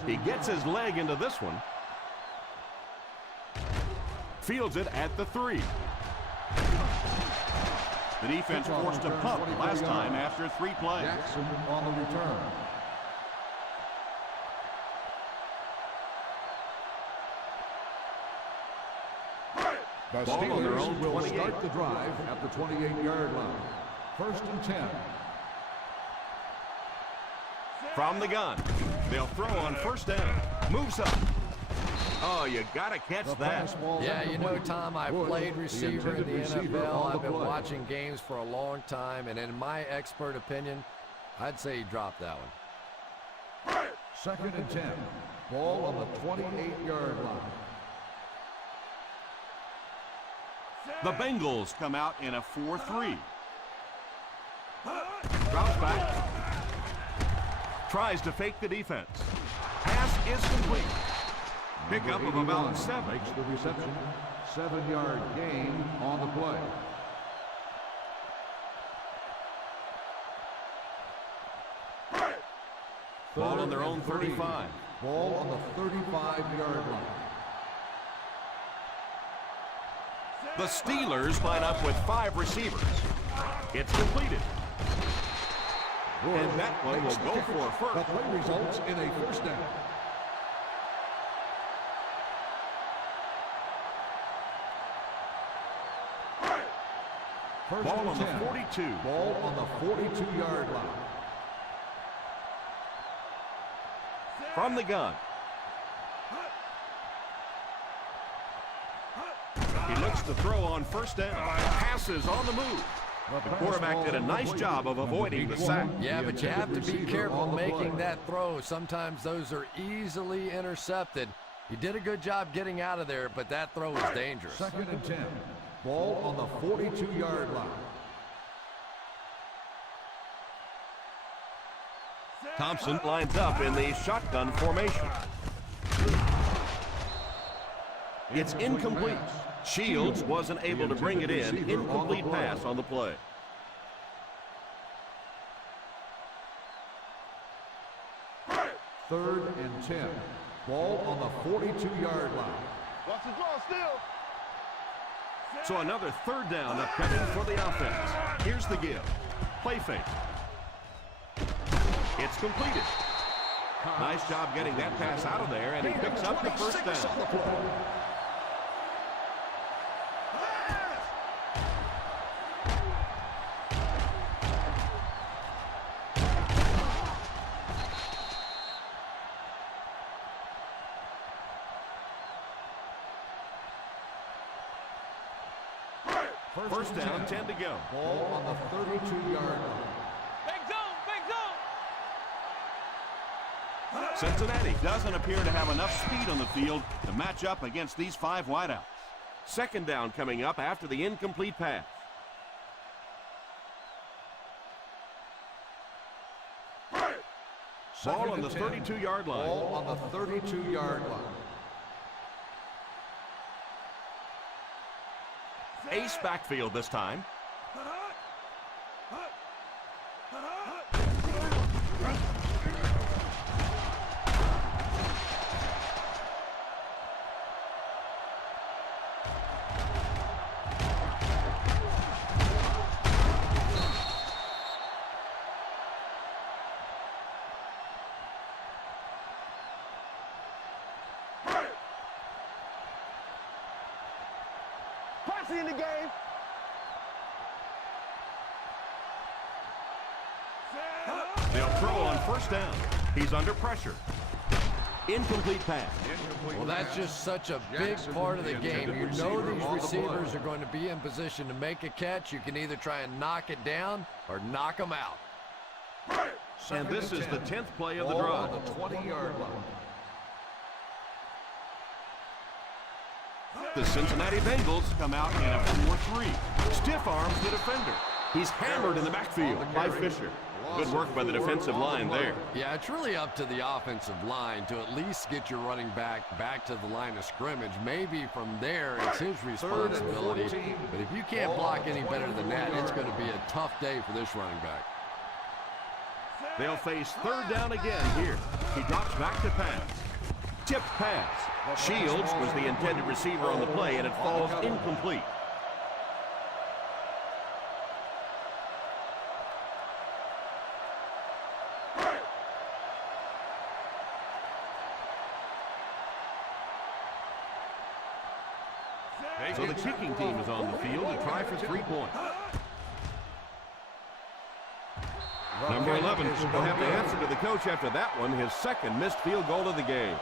He gets his leg into this one. Fields it at the 3. The defense forced a punt last time after 3 plays. Jackson on the return. The Ball on their own Steelers will 28. start the drive at the 28-yard line. First and 10. From the gun. They'll throw on first down. Moves up. Oh, you got to catch that. Yeah, you know, Tom, I played receiver in the NFL. I've been watching games for a long time, and in my expert opinion, I'd say he dropped that one. Second and 10. Ball on the 28-yard line. The Bengals come out in a 4-3. Drops back. Tries to fake the defense. Pass is complete. Pickup of about 7. Makes the reception. 7-yard gain on the play. Ball on their own 35. Ball on the 35-yard line. The Steelers line up with 5 receivers. It's completed. And that one will go for a The first. play results in a first down. First Ball and on the 10. 42. Ball on the 42-yard line. From the gun. He looks to throw on first down. Passes on the move. The quarterback did a nice job of avoiding the sack. Yeah, but you have to be careful making that throw. Sometimes those are easily intercepted. He did a good job getting out of there, but that throw was dangerous. Second and 10. Ball on the 42-yard line. Thompson lines up in the shotgun formation. It's incomplete. Shields wasn't able to bring it in. Incomplete pass on the play. Third and 10. Ball on the 42-yard line. Watch the draw still. So another third down upcoming for the offense. Here's the give. Play fake. It's completed. Nice job getting that pass out of there, and he picks up the first down. First down, 10 to go. Ball on the 32-yard line. Big zone, big zone. Cincinnati doesn't appear to have enough speed on the field to match up against these 5 wideouts. Second down coming up after the incomplete pass. Ball on the 32-yard line. Ball on the 32-yard line. Ace backfield this time. Posse in the game. They'll throw on first down. He's under pressure. Incomplete pass. Well, that's just such a big part of the game. You know these receivers are going to be in position to make a catch. You can either try and knock it down or knock them out. And this is the 10th play of the drive. On the 20-yard line. The Cincinnati Bengals come out in a 4-3. Stiff arms the defender. He's hammered in the backfield by Fisher. Good work by the defensive line there. Yeah, it's really up to the offensive line to at least get your running back to the line of scrimmage. Maybe from there it's his responsibility. But if you can't block any better than that, it's going to be a tough day for this running back. They'll face third down again here. He drops back to pass. Tipped pass. Shields was the intended receiver on the play, and it falls incomplete. So the kicking team is on the field to try for 3 points. Number 11 will have to answer to the coach after that one, his second missed field goal of the game.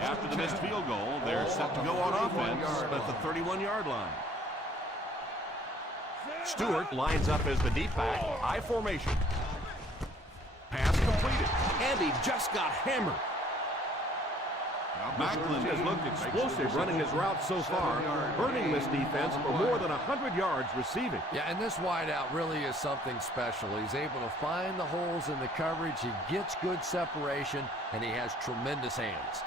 After the missed field goal, they're set to go on offense at the 31-yard line. Stewart lines up as the deep back, high formation. Pass completed, and he just got hammered. Macklin has looked explosive running his route so far, earning this defense for more than 100 yards receiving. Yeah, and this wideout really is something special. He's able to find the holes in the coverage. He gets good separation, and he has tremendous hands.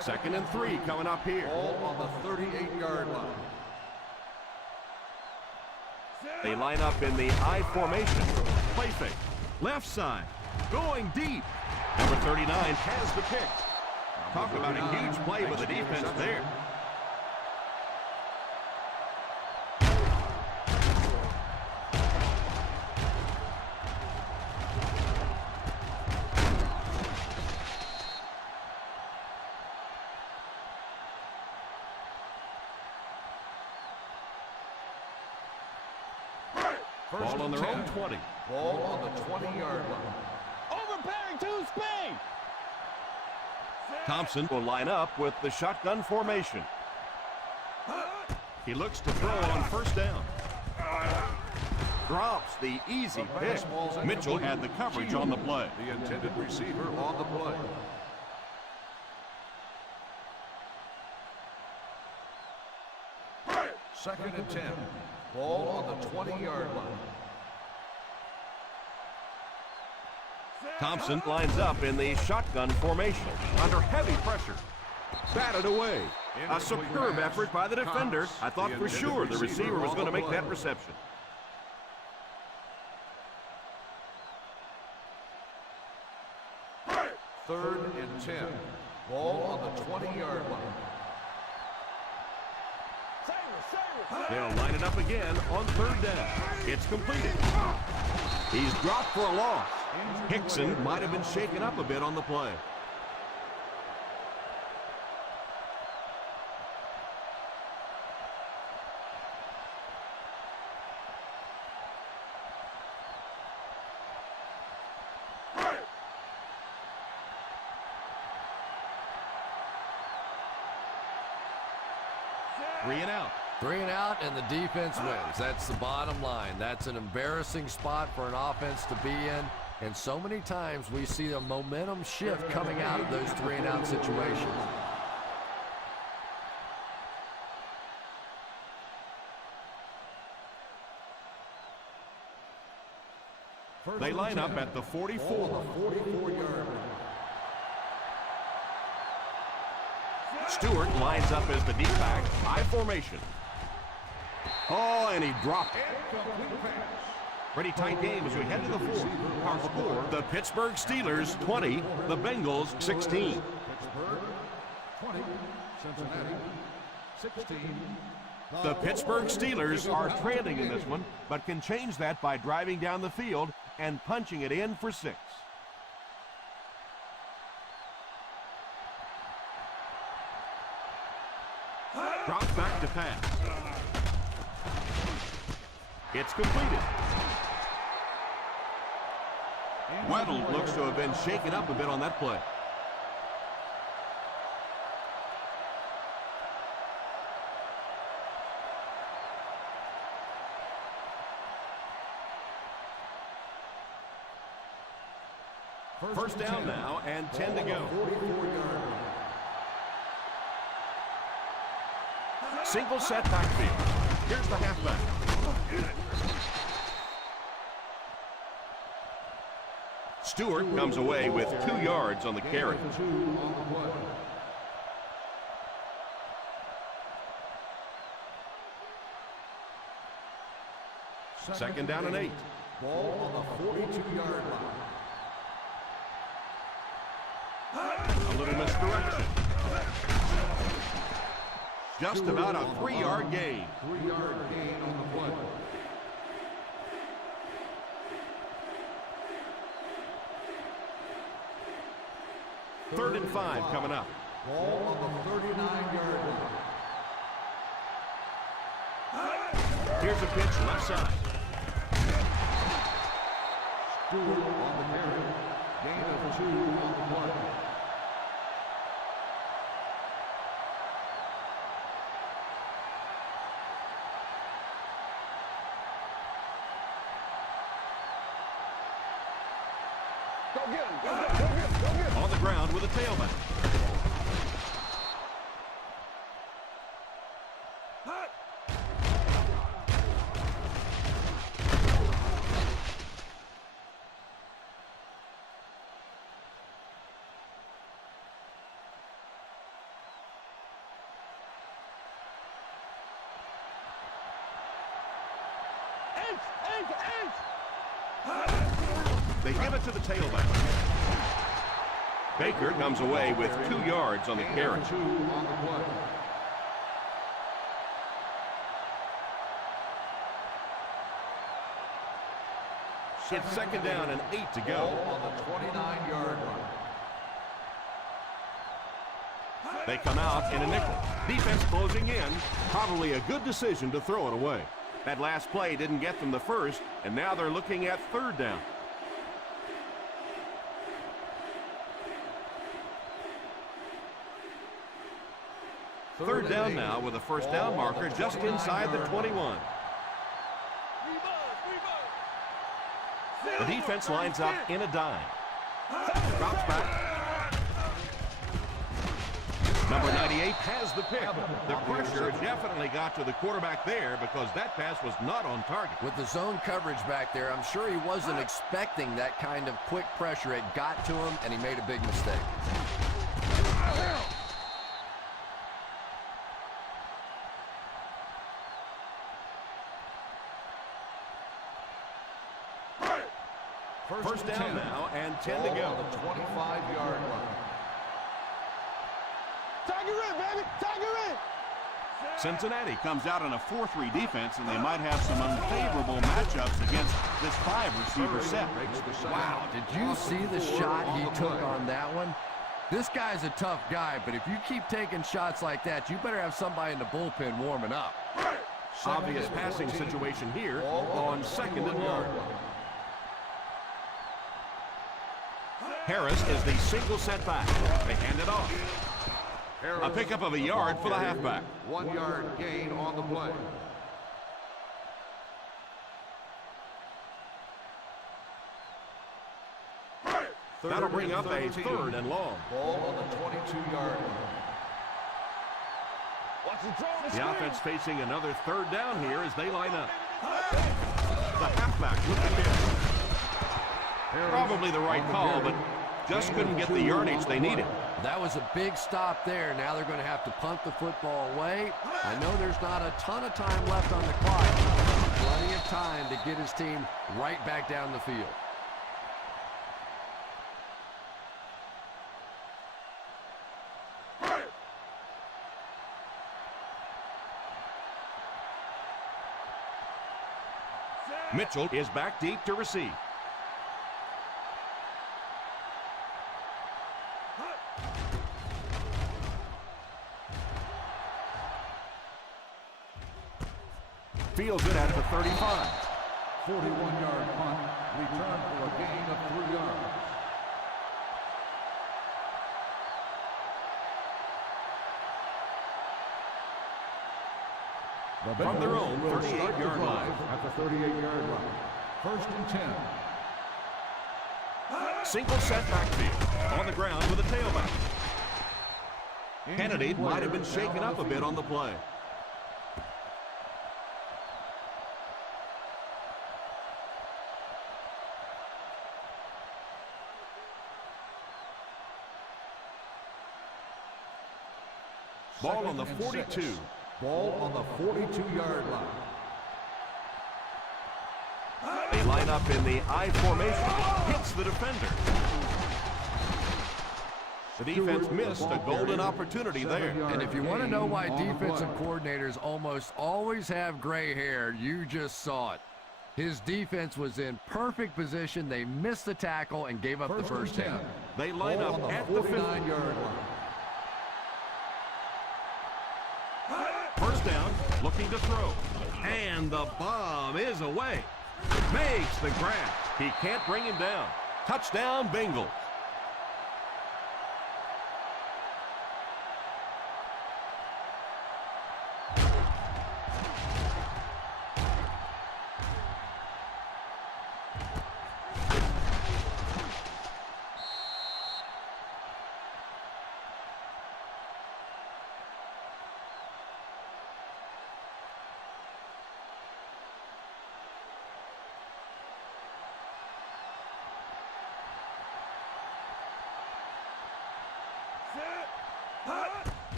Second and 3 coming up here. Ball on the 38-yard line. They line up in the I formation. Play fake. Left side. Going deep. Number 39 has the pick. Talk about a huge play by the defense there. Ball on their own 20. Ball on the 20-yard line. Overpaying to speed. Thompson will line up with the shotgun formation. He looks to throw on first down. Drops the easy pick. Mitchell had the coverage on the play. The intended receiver on the play. Second and 10. Ball on the 20-yard line. Thompson lines up in the shotgun formation under heavy pressure. Batted away. A superb effort by the defender. I thought for sure the receiver was going to make that reception. Third and 10. Ball on the 20-yard line. They'll line it up again on third down. It's completed. He's dropped for a loss. Hickson might have been shaken up a bit on the play. Three and out. 3 and out, and the defense wins. That's the bottom line. That's an embarrassing spot for an offense to be in. And so many times we see a momentum shift coming out of those 3 and out situations. They line up at the 44. Stewart lines up as the deep back, high formation. Oh, and he dropped it. Pretty tight game as we head to the fourth. Our score, the Pittsburgh Steelers 20, the Bengals 16. Pittsburgh 20, Cincinnati 16. The Pittsburgh Steelers are trailing in this one, but can change that by driving down the field and punching it in for 6. Drops back to pass. It's completed. Weddle looks to have been shaken up a bit on that play. First down now and 10 to go. Single set backfield. Here's the halfback. Stewart comes away with 2 yards on the carry. Second down and 8. Ball on the 42-yard line. A little misdirection. Just about a 3-yard gain. 3-yard gain on the play. Third and 5 coming up. Ball on the 39-yard line. Here's a pitch left side. Stewart on the carry. Gain of 2 on the play. On the ground with a tailback. They give it to the tailback. Baker comes away with 2 yards on the carry. 2 on the play. It's second down and 8 to go. Ball on the 29-yard line. They come out in a nickel. Defense closing in. Probably a good decision to throw it away. That last play didn't get them the first, and now they're looking at third down. Third down now with a first down marker just inside the 21. The defense lines up in a dime. Drops back. Number 98 has the pick. The pressure definitely got to the quarterback there because that pass was not on target. With the zone coverage back there, I'm sure he wasn't expecting that kind of quick pressure. It got to him, and he made a big mistake. First down now, and 10 to go. On the 25-yard line. Tiger in, baby! Tiger in! Cincinnati comes out in a 4-3 defense, and they might have some unfavorable matchups against this 5-receiver set. Wow, did you see the shot he took on that one? This guy's a tough guy, but if you keep taking shots like that, you better have somebody in the bullpen warming up. Obvious passing situation here on 2nd and long. Harris is the single setback. They hand it off. A pickup of a yard for the halfback. 1 yard gain on the play. That'll bring up a 3rd and long. Ball on the 22-yard line. The offense facing another 3rd down here as they line up. The halfback with the kick. Probably the right call, but just couldn't get the yardage they needed. That was a big stop there. Now they're going to have to punt the football away. I know there's not a ton of time left on the clock. Plenty of time to get his team right back down the field. Mitchell is back deep to receive. Fields it at the 35. 41-yard punt. Return for a gain of 3 yards. From their own 38-yard line. At the 38-yard line. 1st and 10. Single set backfield. On the ground with a tailback. Kennedy might have been shaken up a bit on the play. Ball on the 42. Ball on the 42-yard line. They line up in the I formation. Hits the defender. The defense missed a golden opportunity there. And if you want to know why defensive coordinators almost always have gray hair, you just saw it. His defense was in perfect position. They missed the tackle and gave up the first down. They line up at the 49-yard line. First down, looking to throw. And the bomb is away. Makes the grab. He can't bring him down. Touchdown, Bengals.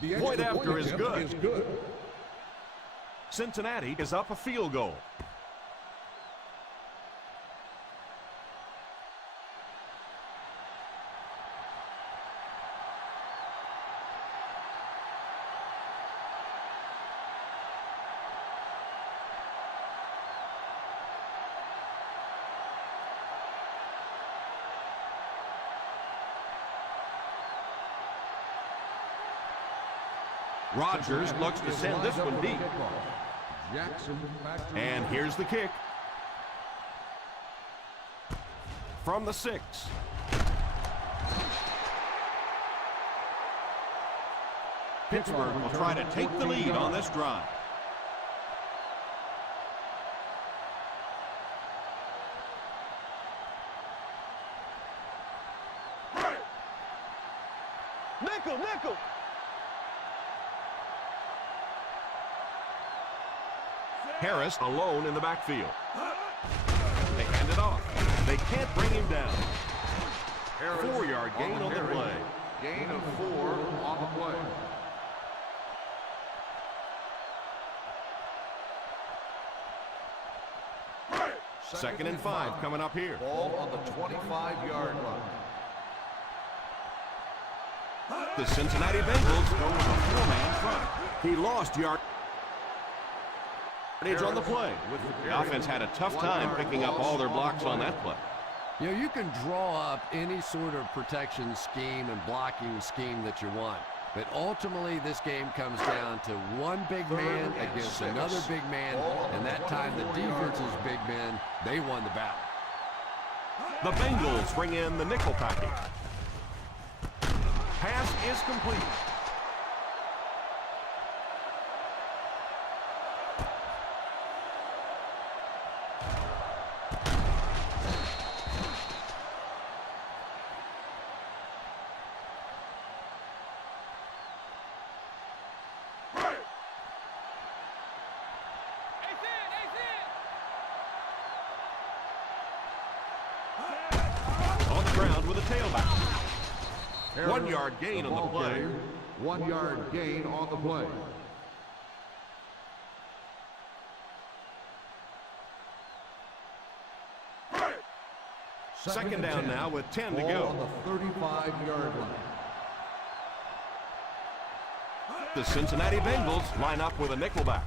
The Point after is attempt good. Cincinnati is up a field goal. Rodgers looks to send this one deep. And here's the kick. From the 6. Pittsburgh will try to take the lead on this drive. Nickel, nickel. Harris alone in the backfield. They hand it off. They can't bring him down. 4-yard gain on the play. Gain of 4 on the play. Second and 5 coming up here. Ball on the 25-yard line. The Cincinnati Bengals go with a 4-man front. He lost yardage on the play. The offense had a tough time picking up all their blocks on that play. You know, you can draw up any sort of protection scheme and blocking scheme that you want. But ultimately, this game comes down to one big man against another big man. And that time, the defense's big men, they won the battle. The Bengals bring in the nickel package. Pass is complete. On the ground with a tailback. 1-yard gain on the play. 1-yard gain on the play. Second down now with 10 to Ball go. on the 35-yard line. The Cincinnati Bengals line up with a nickelback.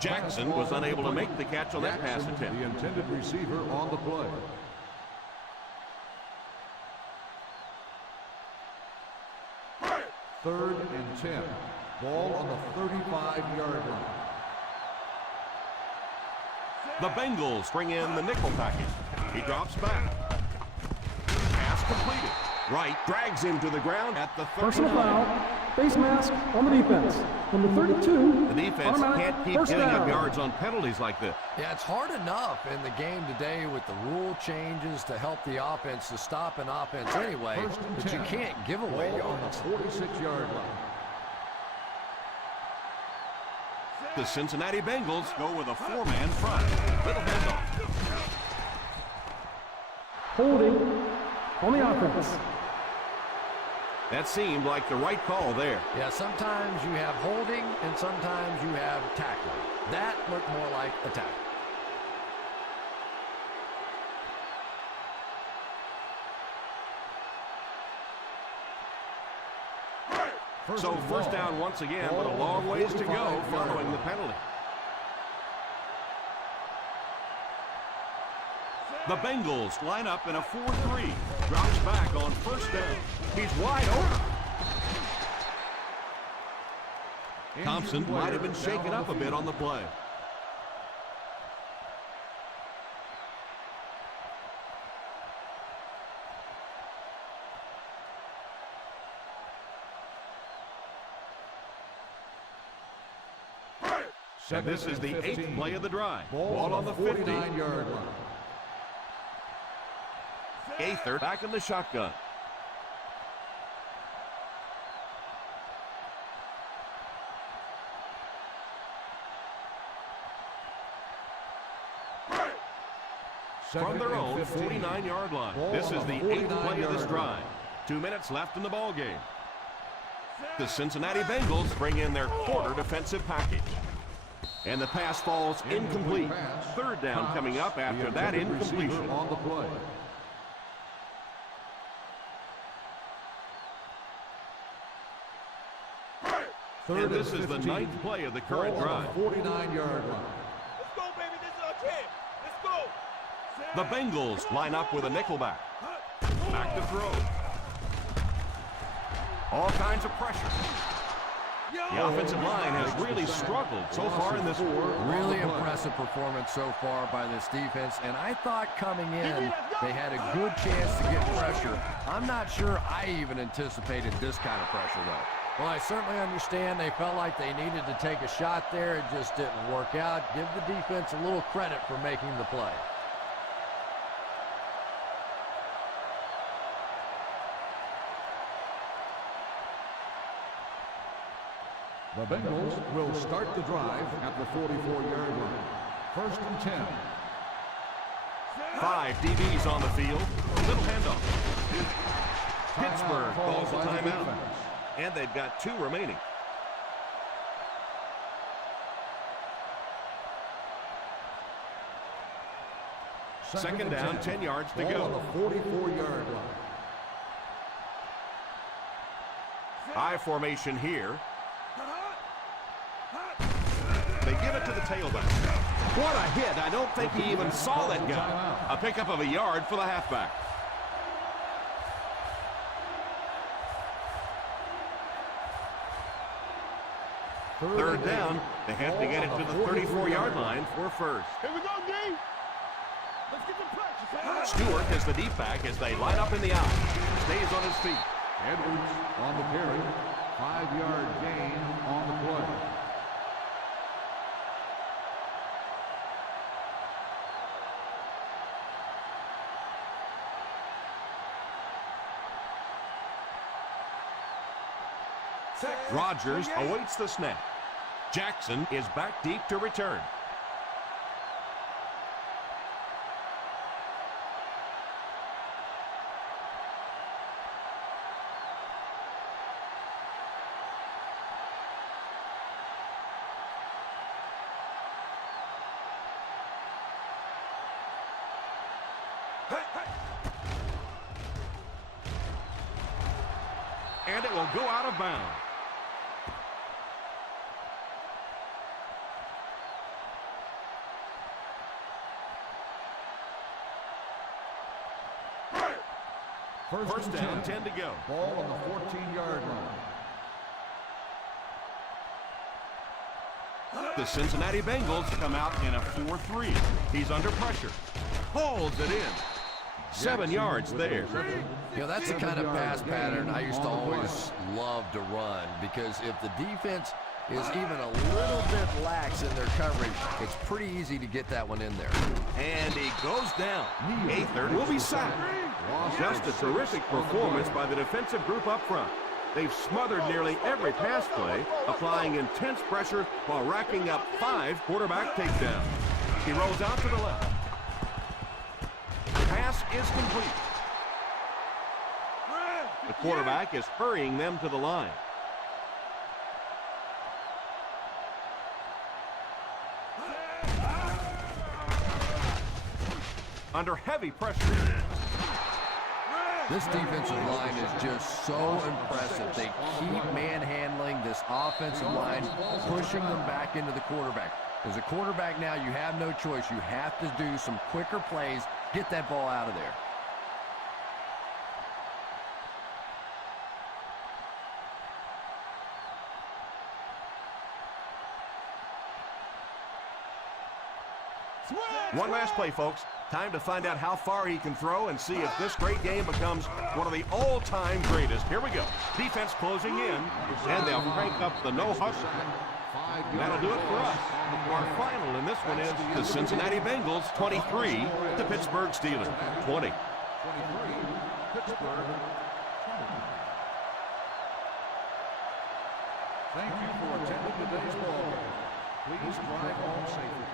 Jackson was unable to make the catch on that pass attempt. The intended receiver on the play. Third and 10. Ball on the 35-yard line. The Bengals bring in the nickel package. He drops back. Pass completed. Wright drags him to the ground at the 39. Personal foul. Face mask on the defense. Number 32. The defense can't keep giving up yards on penalties like this. Yeah, it's hard enough in the game today with the rule changes to help the offense to stop an offense anyway, but you can't give away yards. 46-yard line. The Cincinnati Bengals go with a 4-man front. Little handoff. Holding on the offense. That seemed like the right call there. Yeah, sometimes you have holding and sometimes you have tackling. That looked more like a tackle. So first down once again, but a long ways to go following the penalty. The Bengals line up in a 4-3. Drops back on first down. He's wide open. Thompson might have been shaken up a bit on the play. And this is the 8th play of the drive. Ball on the 49-yard line. Gaither back in the shotgun. From their own 49-yard line. This is the 8th play of this drive. 2 minutes left in the ball game. The Cincinnati Bengals bring in their quarter defensive package. And the pass falls incomplete. Third down coming up after that incompletion. On the play. And this is the 9th play of the current drive. 49-yard line. Let's go, baby. This is our chance. Let's go. The Bengals line up with a nickelback. Back to throw. All kinds of pressure. The offensive line has really struggled so far in this war. Really impressive performance so far by this defense, and I thought coming in they had a good chance to get pressure. I'm not sure I even anticipated this kind of pressure, though. Well, I certainly understand they felt like they needed to take a shot there. It just didn't work out. Give the defense a little credit for making the play. The Bengals will start the drive at the 44-yard line. 1st and 10. 5 DBs on the field. Little handoff. Pittsburgh calls a timeout. And they've got 2 remaining. Second down, 10 yards to Ball go. on the 44-yard line. I formation here. They give it to the tailback. What a hit. I don't think he even saw that guy. A pickup of a yard for the halfback. Third down. They have to get it to the 34-yard line for first. Here we go, D. Let's get the pressure. Stewart is the deep back as they line up in the out. Stays on his feet. Edwards on the carry. 5-yard gain on the play. Rodgers awaits the snap. Jackson is back deep to return. And it will go out of bounds. First down, 10 to go. Ball on the 14-yard line. The Cincinnati Bengals come out in a 4-3. He's under pressure. Pulls it in. 7 yards there. You know, that's the kind of pass pattern I used to always love to run, because if the defense is even a little bit lax in their coverage, it's pretty easy to get that one in there. And he goes down. Gaither will be sacked. Just a terrific performance by the defensive group up front. They've smothered nearly every pass play, applying intense pressure while racking up 5 quarterback takedowns. He rolls out to the left. Pass is complete. The quarterback is hurrying them to the line. Under heavy pressure. This defensive line is just so impressive. They keep manhandling this offensive line, pushing them back into the quarterback. As a quarterback now, you have no choice. You have to do some quicker plays, get that ball out of there. One last play, folks. Time to find out how far he can throw and see if this great game becomes one of the all-time greatest. Here we go. Defense closing in, and they'll crank up the no-hustle. That'll do it for us. Our final in this one is the Cincinnati Bengals 23, the Pittsburgh Steelers 20. 23, Pittsburgh 20. Thank you for attending today's ball game. Please drive home safely.